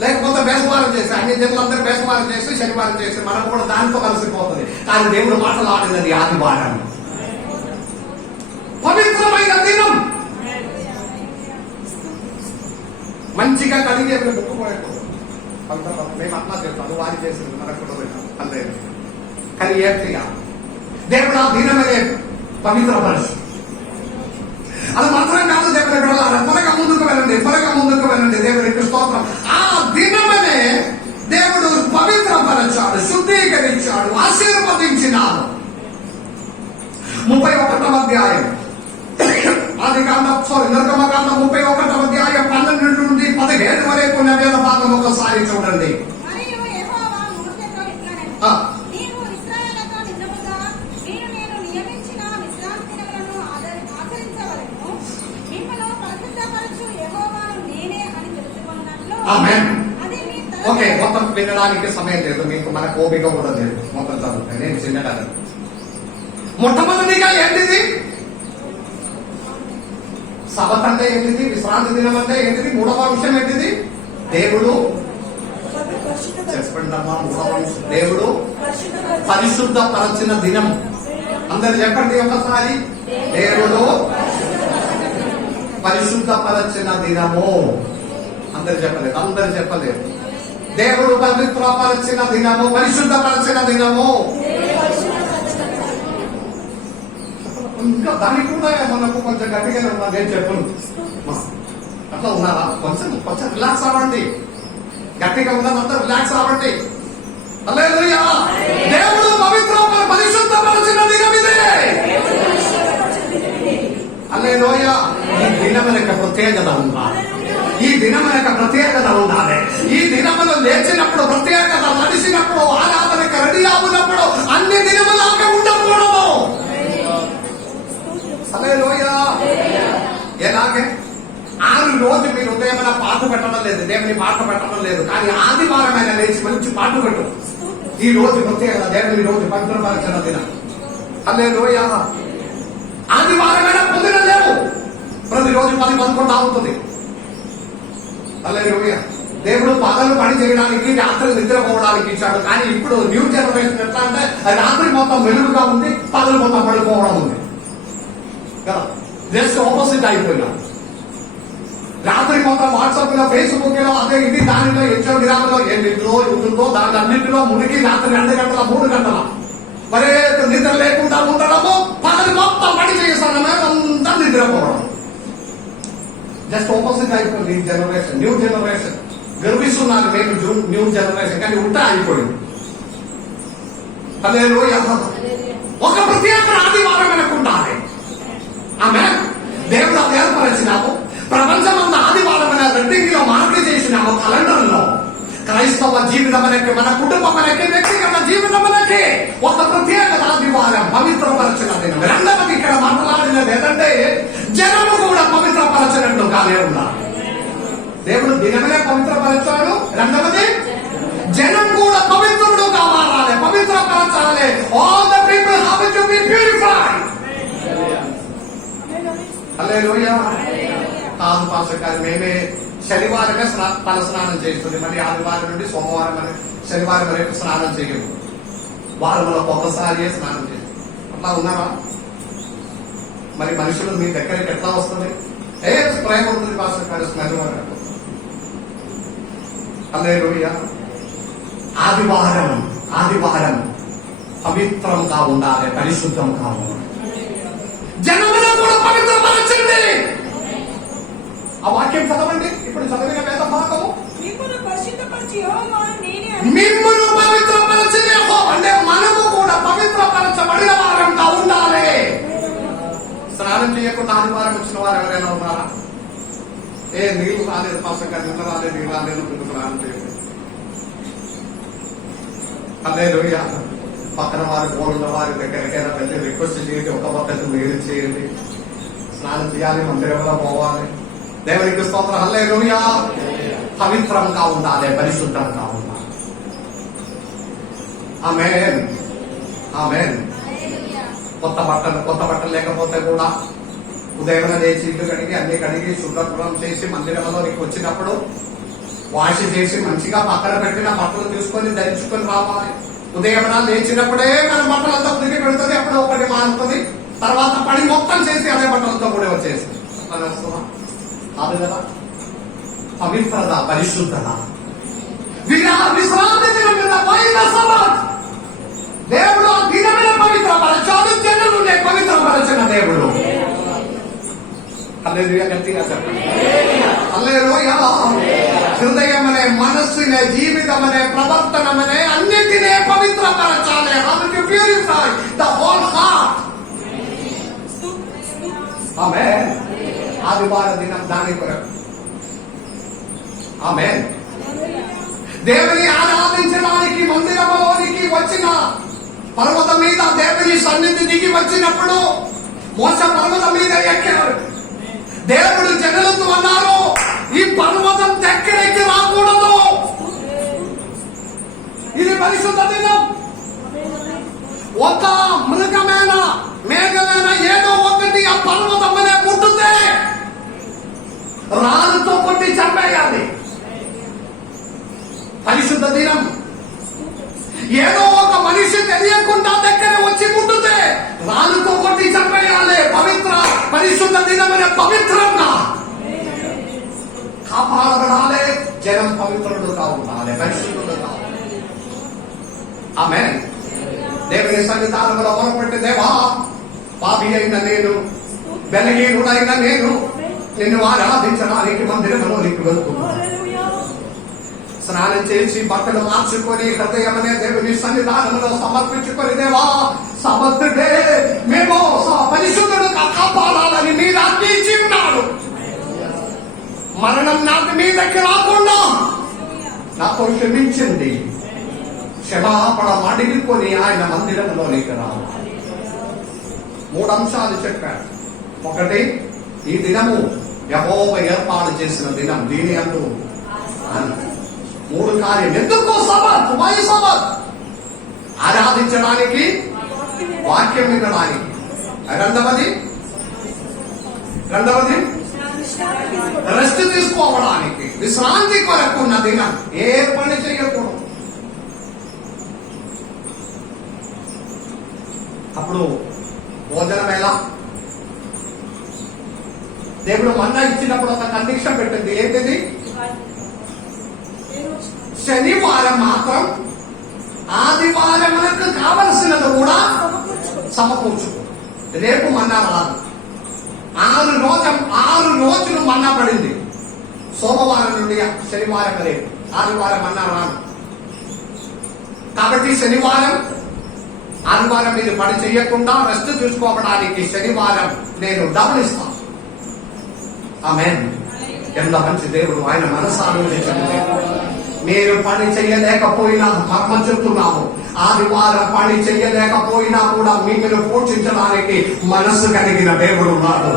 లేకపోతే బేసవారం చేసి, అన్ని జనులందరూ బేసవారం చేసి శనివారం చేసి మనం కూడా దాంతో కలిసిపోతుంది. కానీ దేవుడు మాట్లాడినది ఆదివారం పవిత్రమైన దినం. మంచిగా కలిగే ముక్కుపోయకూడదు. మేము అట్లా చెప్తాను, వారి చేసింది మనకు కూడా అంతే. కానీ ఏంటిగా దేవుడు ఆ దినమే పవిత్రపరచు. అది మాత్రం కాదు. దేవుని బిడ్డలారా, త్వరగా ముందుకు వెళ్ళండి. దేవునికి స్తోత్రం. ఆ దినమనే దేవుడు పవిత్రపరచాడు, శుద్ధీకరించాడు, ఆశీర్వదించినాడు. 31వ అధ్యాయం నిర్గమకాండం 31వ అధ్యాయం 12 నుండి 17 వరకు ఉన్న వేద భాగం ఒకసారి చూడండి. ఓకే, మొత్తం వినడానికి సమయం లేదు మీకు, మన ఓపిక కూడా లేదు. మొత్తం చదువుతాను నేను చిన్నదాన్ని. మొట్టమొదటిగా ఏంటిది? సబత్ అంటే ఏంటిది? విశ్రాంతి దినం అంటే ఏంటిది? 3వ విషయం ఏంటిది? దేవుడు చెప్పండమ్మా. 3వ విషయం దేవుడు పరిశుద్ధపరచిన దినం. అందరు చెప్పండి ఒకసారి. దేవుడు పరిశుద్ధపరచిన దినము. అందరు చెప్పలేదు. దేవుడు పవిత్రపరచిన దినము, పరిశుద్ధపరచిన దినము. ఇంకా దానికి కూడా మనకు కొంచెం గట్టిగానే ఉన్నా. నేను చెప్పను అట్లా ఉన్నారా? కొంచెం రిలాక్స్ అవ్వండి. గట్టిగా ఉన్నదంతా రిలాక్స్ అవ్వండి. హల్లెలూయా. దేవుడు పరిశుద్ధపరచిన దినం ఇదే. హల్లెలూయా. ఈ దినం యొక్క ప్రత్యేకత ఉండాలి. ఈ దినములో లేచినప్పుడు ప్రత్యేకత, నడిచినప్పుడు, ఆరాధనకు రెడీ అవునప్పుడు అన్ని దినములాగా ఉండకూడదు. హల్లెలూయా. ఎలాగే 6 రోజు మీరు ఉదయమైన పాట పెట్టడం లేదు, దేవుని పాట పెట్టడం లేదు. కానీ ఆదివారమైన లేచి మంచి పాట పెట్టు. ఈ రోజు ప్రత్యేకత, దేవుని రోజు పవిత్రపరచిన దినం. హల్లెలూయా. ఆదివారమైన పొందిన లేవు. ప్రతిరోజు 10-11 అవుతుంది. హల్లెలూయా. దేవుడు పగలు పని చేయడానికి, రాత్రి నిద్రపోవడానికి ఇచ్చాడు. కానీ ఇప్పుడు న్యూ జనరేషన్ ఎట్లా అంటే రాత్రి మొత్తం వెలుగుగా ఉంది, పగలు మొత్తం పడిపోవడం ఉంది కదా. జస్ట్ ఆపోజిట్ అయిపోయినా. రాత్రి మొత్తం వాట్సాప్ లో, ఫేస్బుక్ లో, అదే ఇది దానిలో, ఇన్స్టాగ్రామ్ లో ఎన్నింటిలో ఉంటుందో దాని అన్నింటిలో మునిగి రాత్రి 2 గంటల 3 గంటల మరే నిద్ర లేకుండా ఉండడము, పగలు మొత్తం పని చేస్తానమే అంతా నిద్రపోవడం. జస్ట్ ఆపోజిట్ అయిపోయింది ఈ జనరేషన్, న్యూ జనరేషన్. గర్విస్తున్నాను నేను న్యూ జనరేషన్, కానీ ఉంటా అయిపోయింది. హల్లెలూయా. ఒక ప్రత్యేక ఆదివారం మనకు ఉండాలి. ఆమె దేవుడు అది ఏర్పరిచినాము. ప్రపంచమంతా ఆదివారం అనే రెడ్డింగ్లో మార్పు చేసినాము క్యాలెండర్ లో. క్రైస్తవ జీవితం మనకి, మన కుటుంబం మనకి, వ్యక్తిగత జీవితం మనకి ఒక ప్రత్యేక ఆదివారం, పవిత్రపరచిన దినం. రెండవది ఇక్కడ మాట్లాడినది ఏంటంటే జనము కూడా పవిత్రపరచినట్లు కాలే ఉన్నారు. దేవుడు దినమే పవిత్రపరచాడు. రెండవది జనం కూడా పవిత్రుడు కావాలి, పవిత్రపరచాలి. All the people have to be purified. Hallelujah. కాదు పాస్టర్ గారు, మేమే శనివారమే తల స్నానం చేస్తుంది, మరి ఆదివారం నుండి సోమవారం అని శనివారం వరకు స్నానం చేయము. వారంలో ఒకసారి స్నానం చేయం. అట్లా ఉన్నారా? మరి మనుషులు మీ దగ్గరికి ఎట్లా వస్తుంది? ప్రేమ ఉంటుంది పాస్టర్ గారు, స్మెల్ వరకు. హల్లెలూయా. ఆదివారం పవిత్రంగా ఉండాలి, పరిశుద్ధంగా ఉండాలి. జనమును కూడా పవిత్రపరచండి. ఆ వాక్యం చదవండి. ఇప్పుడు చదివిన వేద భాగము, మిమ్మును పరిశుద్ధపరచి యెహోవాను నేనే మిమ్మును పవిత్రపరచి యెహోవా, అంటే మనము కూడా పవిత్రపరచబడిన వారంగా ఉండాలి. స్నానం చేయకుండా ఆదివారం వచ్చిన వారు ఎవరైనా ఉన్నారా? నీళ్ళు రాలేదు పాస్టర్ గారు, నిన్న రాలేదు, నీళ్ళు రాలేదు, ముందుకు స్నానం చేయలేదు. హల్లెలూయా. పక్కన వారి గోళ్ళ వారి దగ్గరికైనా వెళ్ళి రిక్వెస్ట్ చేయండి, ఒక పద్ధతి మీరు చేయండి. స్నానం చేయాలి, మందిరంలో పోవాలి. దేవునికి స్తోత్రం. హల్లెలూయా. పవిత్రంగా ఉండాలి, పరిశుద్ధంగా ఉండాలి. ఆమేన్, ఆమేన్. కొత్త బట్టలు లేకపోతే కూడా ఉదయం లేచి ఇల్లు కడిగి అన్ని కడిగి శుభ్రం చేసి మందిరంలో నీకు వచ్చినప్పుడు వాష్ చేసి మంచిగా పక్కన పెట్టిన బట్టలు తీసుకొని ధరించుకొని రావాలి. ఉదయం లేచినప్పుడే మన బట్టలంతా ఉదిగి పెడుతుంది, అప్పుడు ఒకటి మారుతుంది. తర్వాత పని మొత్తం చేసి అదే బట్టలతో కూడా వచ్చేసి అది కదా పవిత్రత, పరిశుద్ధత. విశ్రాంతి దినం మీద దేవుడు ఆ దినమైన పవిత్రపరచాడు, జనులు పవిత్రపరచిన దేవుడు. హల్లెలూయా. గట్టిగా చెప్పండి హల్లెలూయా. హృదయమనే, మనస్సునే, జీవితమనే, ప్రవర్తనమనే అన్నిటినే పవిత్రపరచాలి. How to purify the whole heart. Amen. ఆదివార దినం దాని కొరకు. ఆమేన్. దేవుని ఆరాధించడానికి మందిరంలోనికి వచ్చిన పర్వతం మీద దేవుని సన్నిధి దిగి వచ్చినప్పుడు మోస పర్వతం మీద ఎక్కారు. దేవుడు జనులతో అన్నారు, ఈ పర్వతం దగ్గరికి రాకూడదు, ఇది పరిశుద్ధ దినం. ఒక మృగమైన, మేఘమైన ఏదో ఒకటి ఆ పర్వతం అనే ముట్టితే రాళ్ళతో కొట్టి చంపేయాలి. పరిశుద్ధ దినం. ఏదో ఒక మనిషి తెలియకుండా దగ్గర వచ్చి ముట్టితే రాళ్ళతో కొట్టి చంపేయాలి. పవిత్ర పరిశుద్ధ దినం అనే పవిత్రంగా కాపాడబడాలి. జనం పవిత్రుడుగా ఉండాలి, పరిశుద్ధుడుగా. ఆమేన్. దేవుని సన్నిధానంలో మొరపెట్టి, దేవా పాపి అయిన నేను, బలహీనుడైన నేను నిన్ను ఆరాధించడానికి మందిరంలో నీకు వెళ్తున్నాను. స్నానం చేసి బట్టలు మార్చుకొని హృదయమనే దేవుని సన్నిధానంలో సమర్పించుకొని, దేవా సమర్థుడే, మేము పరిశుద్ధుడుగా కాపాడాలని మీరు ఆజ్ఞించి ఉన్నారు. మరణం నాకు మీ దగ్గర రాకుండా నాతో క్షమించండి. క్షమాపణ అడిగికొని ఆయన మందిరంలోనికి రావాలి. 3 అంశాలు చెప్పాడు. ఒకటి, ఈ దినము యెహోవా ఏర్పాటు చేసిన దినం, దీని అంటూ 3 కార్యం. ఎందుకు సబత్? Why Sabbath? ఆరాధించడానికి, వాక్యం వినడానికి. రెండవది రెస్ట్ తీసుకోవడానికి. విశ్రాంతి కొరకు ఉన్న దినం ఏ పని చేయకూడదు. అప్పుడు భోజనం ఎలా? దేవుడు మన్నా ఇచ్చినప్పుడు ఒక కండిషన్ పెట్టింది. ఏంటిది? శనివారం మాత్రం ఆదివారం మనకు కావలసినది కూడా సమకూర్చుకో. రేపు మన్నా రాదు. 6 రోజులు మన్నా పడింది. సోమవారం నుండి శనివారం రేపు, ఆదివారం మన్నా రాదు. కాబట్టి ఆదివారం మీరు పని చేయకుండా రెస్ట్ చూసుకోవడానికి శనివారం నేను డబ్బులు ఇస్తాను. ఆమేన్. ఎంత మంచి దేవుడు, ఆయన మనసాలోచించండి. మీరు పని చేయలేకపోయినా ధర్మం చెప్తున్నాము. ఆదివారం పని చేయలేకపోయినా కూడా మిమ్మల్ని పోషించడానికి మనసు కలిగిన దేవుడు ఉన్నాడు.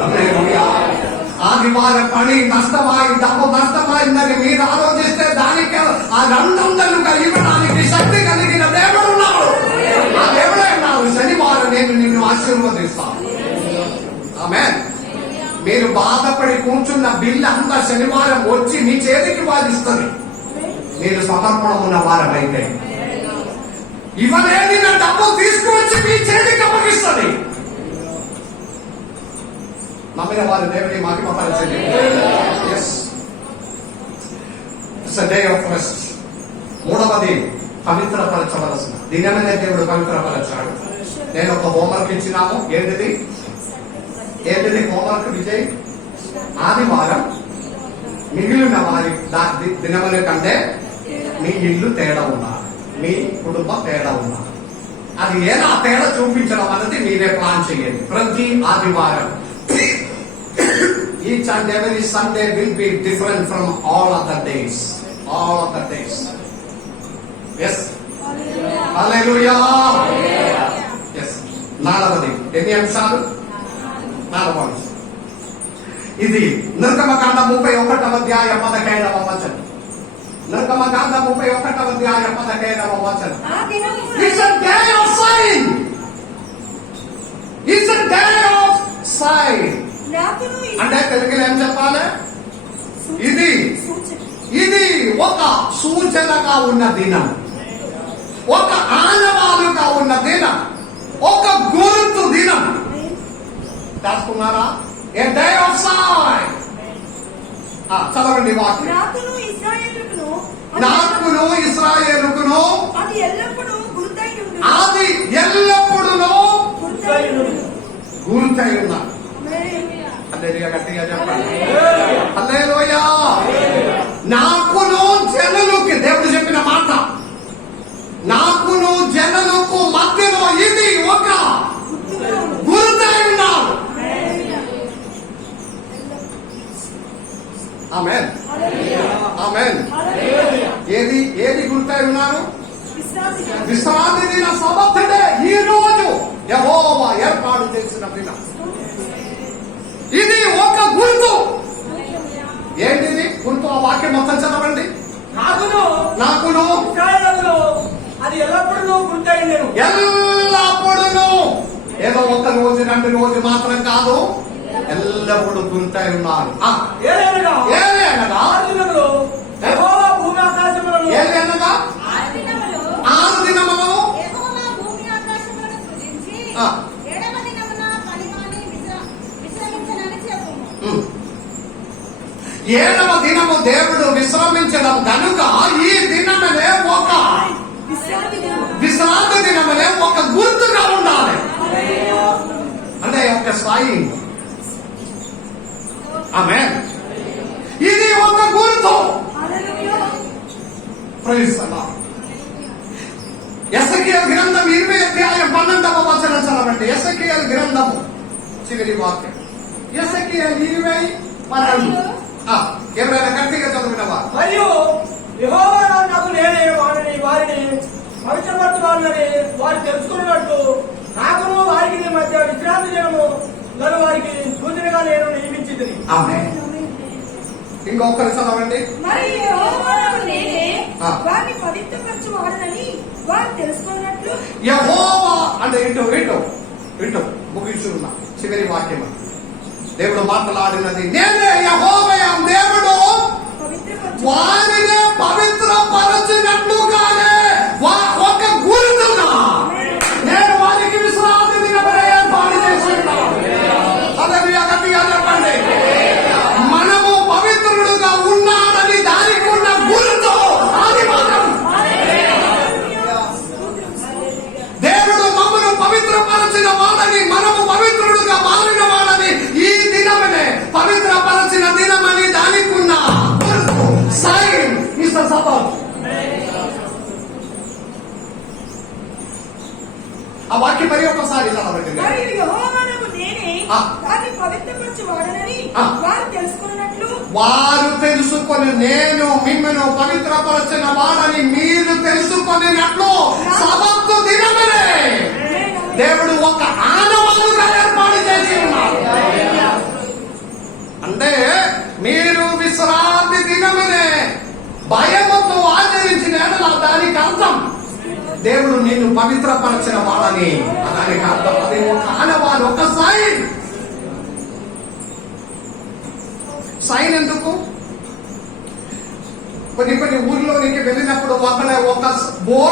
ఆదివారం పని నష్టമായി, డబ్బు నష్టమైందని మీరు ఆలోచిస్తే దానికి ఆ 200 ఇవ్వడానికి శక్తి కలిగిన దేవుడు ఉన్నాడు. ఆ దేవుడే ఉన్నాడు. శనివారం నేను నిన్ను ఆశీర్వదిస్తాను. ఆమేన్. మీరు బాధపడి కూర్చున్న బిల్లు అంతా శనివారం వచ్చి మీ చేతికి వాదిస్తుంది. మీరు సమర్పణ ఉన్న వారమైతే ఇవనేది నా డబ్బు తీసుకువచ్చి మీ చేతికి అప్పగిస్తుంది. నమ్మిన వారు దేవుని మహిమపరచండి. Day of rest. మూడవది పవిత్రపరచవలసిన దినమనే దేవుడు పవిత్రపరచాడు. నేను ఒక హోంవర్క్ ఇచ్చినాము. ఏంటిది హోంవర్క్? విజయ్, ఆదివారం మిగిలిన వారి దినముల కంటే మీ ఇల్లు తేడా ఉన్నారు, మీ కుటుంబం తేడా ఉన్నారు. అది ఎలా తేడా చూపించడం అన్నది మీరే ప్లాన్ చేయండి. ప్రతి ఆదివారం each and every Sunday will be different from all other days. Yes. Hallelujah. Yes. నాలుగవది ఎన్ని అంశాలు? 4వ అంశం. ఇది నిర్గమకాండ 31వ అధ్యాయం 15వ వచనం. నిర్గమకాండ 31వ అధ్యాయం 15వ వచనం. It's a day of sign. It's a day of sign. అంటే తెలుగులో ఏం చెప్పాలి? ఇది ఒక సూచనగా ఉన్న దినం, ఒక ఆనవాలుగా ఉన్న దినం, ఒక గుర్తు దినం. రాసుకున్నారా? ఏ డే ఆఫ్ సైన్. చదవండి వాక్యం. నాకును ఇశ్రాయేలుకును అది ఎల్లప్పుడూ గుర్తై ఉన్నా. హల్లెలూయా, గట్టిగా చెప్పండి. హల్లెలూయా. నాకును జనులకి, దేవుడు చెప్పిన మాట, నాకును జనులకు మధ్యలో ఇది ఒక గుర్తై ఉన్నాడు. ఆమేన్. ఏది గుర్తై ఉన్నారు? విశ్రాంతి దిన సబత్ డే. ఈ రోజు యెహోవా ఏర్పాటు చేసిన దినం. ఇది ఒక గుర్తు. ఏంటిది గుర్తు? ఆ వాక్యం మొత్తం చదవండి. నాకును అది ఎల్లప్పుడూ గుర్తయిందెను. ఎల్లప్పుడూ, ఏదో ఒక రోజు 2 రోజు మాత్రం కాదు, ఎల్లప్పుడూ గుర్తై ఉన్నారు. ఏదనగా 6 దినములు 7వ దినము దేవుడు విశ్రమించడం కనుక ఈ దినమనే ఒక విశ్రాంతి దినమనే ఒక గుర్తుగా ఉండాలి. అంటే ఒక సైన్. ఆమేన్. ఇది ఒక గుర్తు. Praise the lord. ఎసెకియల్ గ్రంథం 20వ అధ్యాయం 12వ వచనం చదవండి. ఎసెకియల్ గ్రంథము చివరి వాక్యం. ఎసెకియల్ 20:12. ఎవరైనా గట్టిగా చదివినవా? మరియు యెహోవా నాకు నేనే వారిని పవిత్రపరచువాలని వారు తెలుసుకున్నట్టు నాకును వారికి మధ్య విశ్రాంతి దినము నన్ను వారికి సూచనగా నేను నియమించింది. ఆమేన్. ఇంకొకరు చదవండి. మరియు యెహోవా నాకు నేనే వారిని పవిత్రపరచువాడనని వారు తెలుసుకున్నట్లు. యెహోవా అంటే ఇటు ముగించున్నా చివరి వాక్యం. దేవుడు మాట్లాడినది, నేనే యెహోవా దేవుడు వారు తెలుసుకొని నేను మిమ్మల్ని పవిత్రపరచిన వాడని మీరు తెలుసుకొనినట్లు సబత్తు దినమనే దేవుడు ఒక ఆనవాలుగా ఏర్పాటు చేసి ఉన్నారు. అంటే మీరు విశ్రాంతి దినమనే భయముతో ఆచరించిన దానికి అర్థం దేవుడు నిన్ను పవిత్రపరచిన వాడని. దానికి అర్థం అది ఒక ఆనవాలు, ఒక సైన్. ఎందుకు? కొన్ని ఊర్లోనికి వెళ్ళినప్పుడు అక్కడ ఒక బోర్డు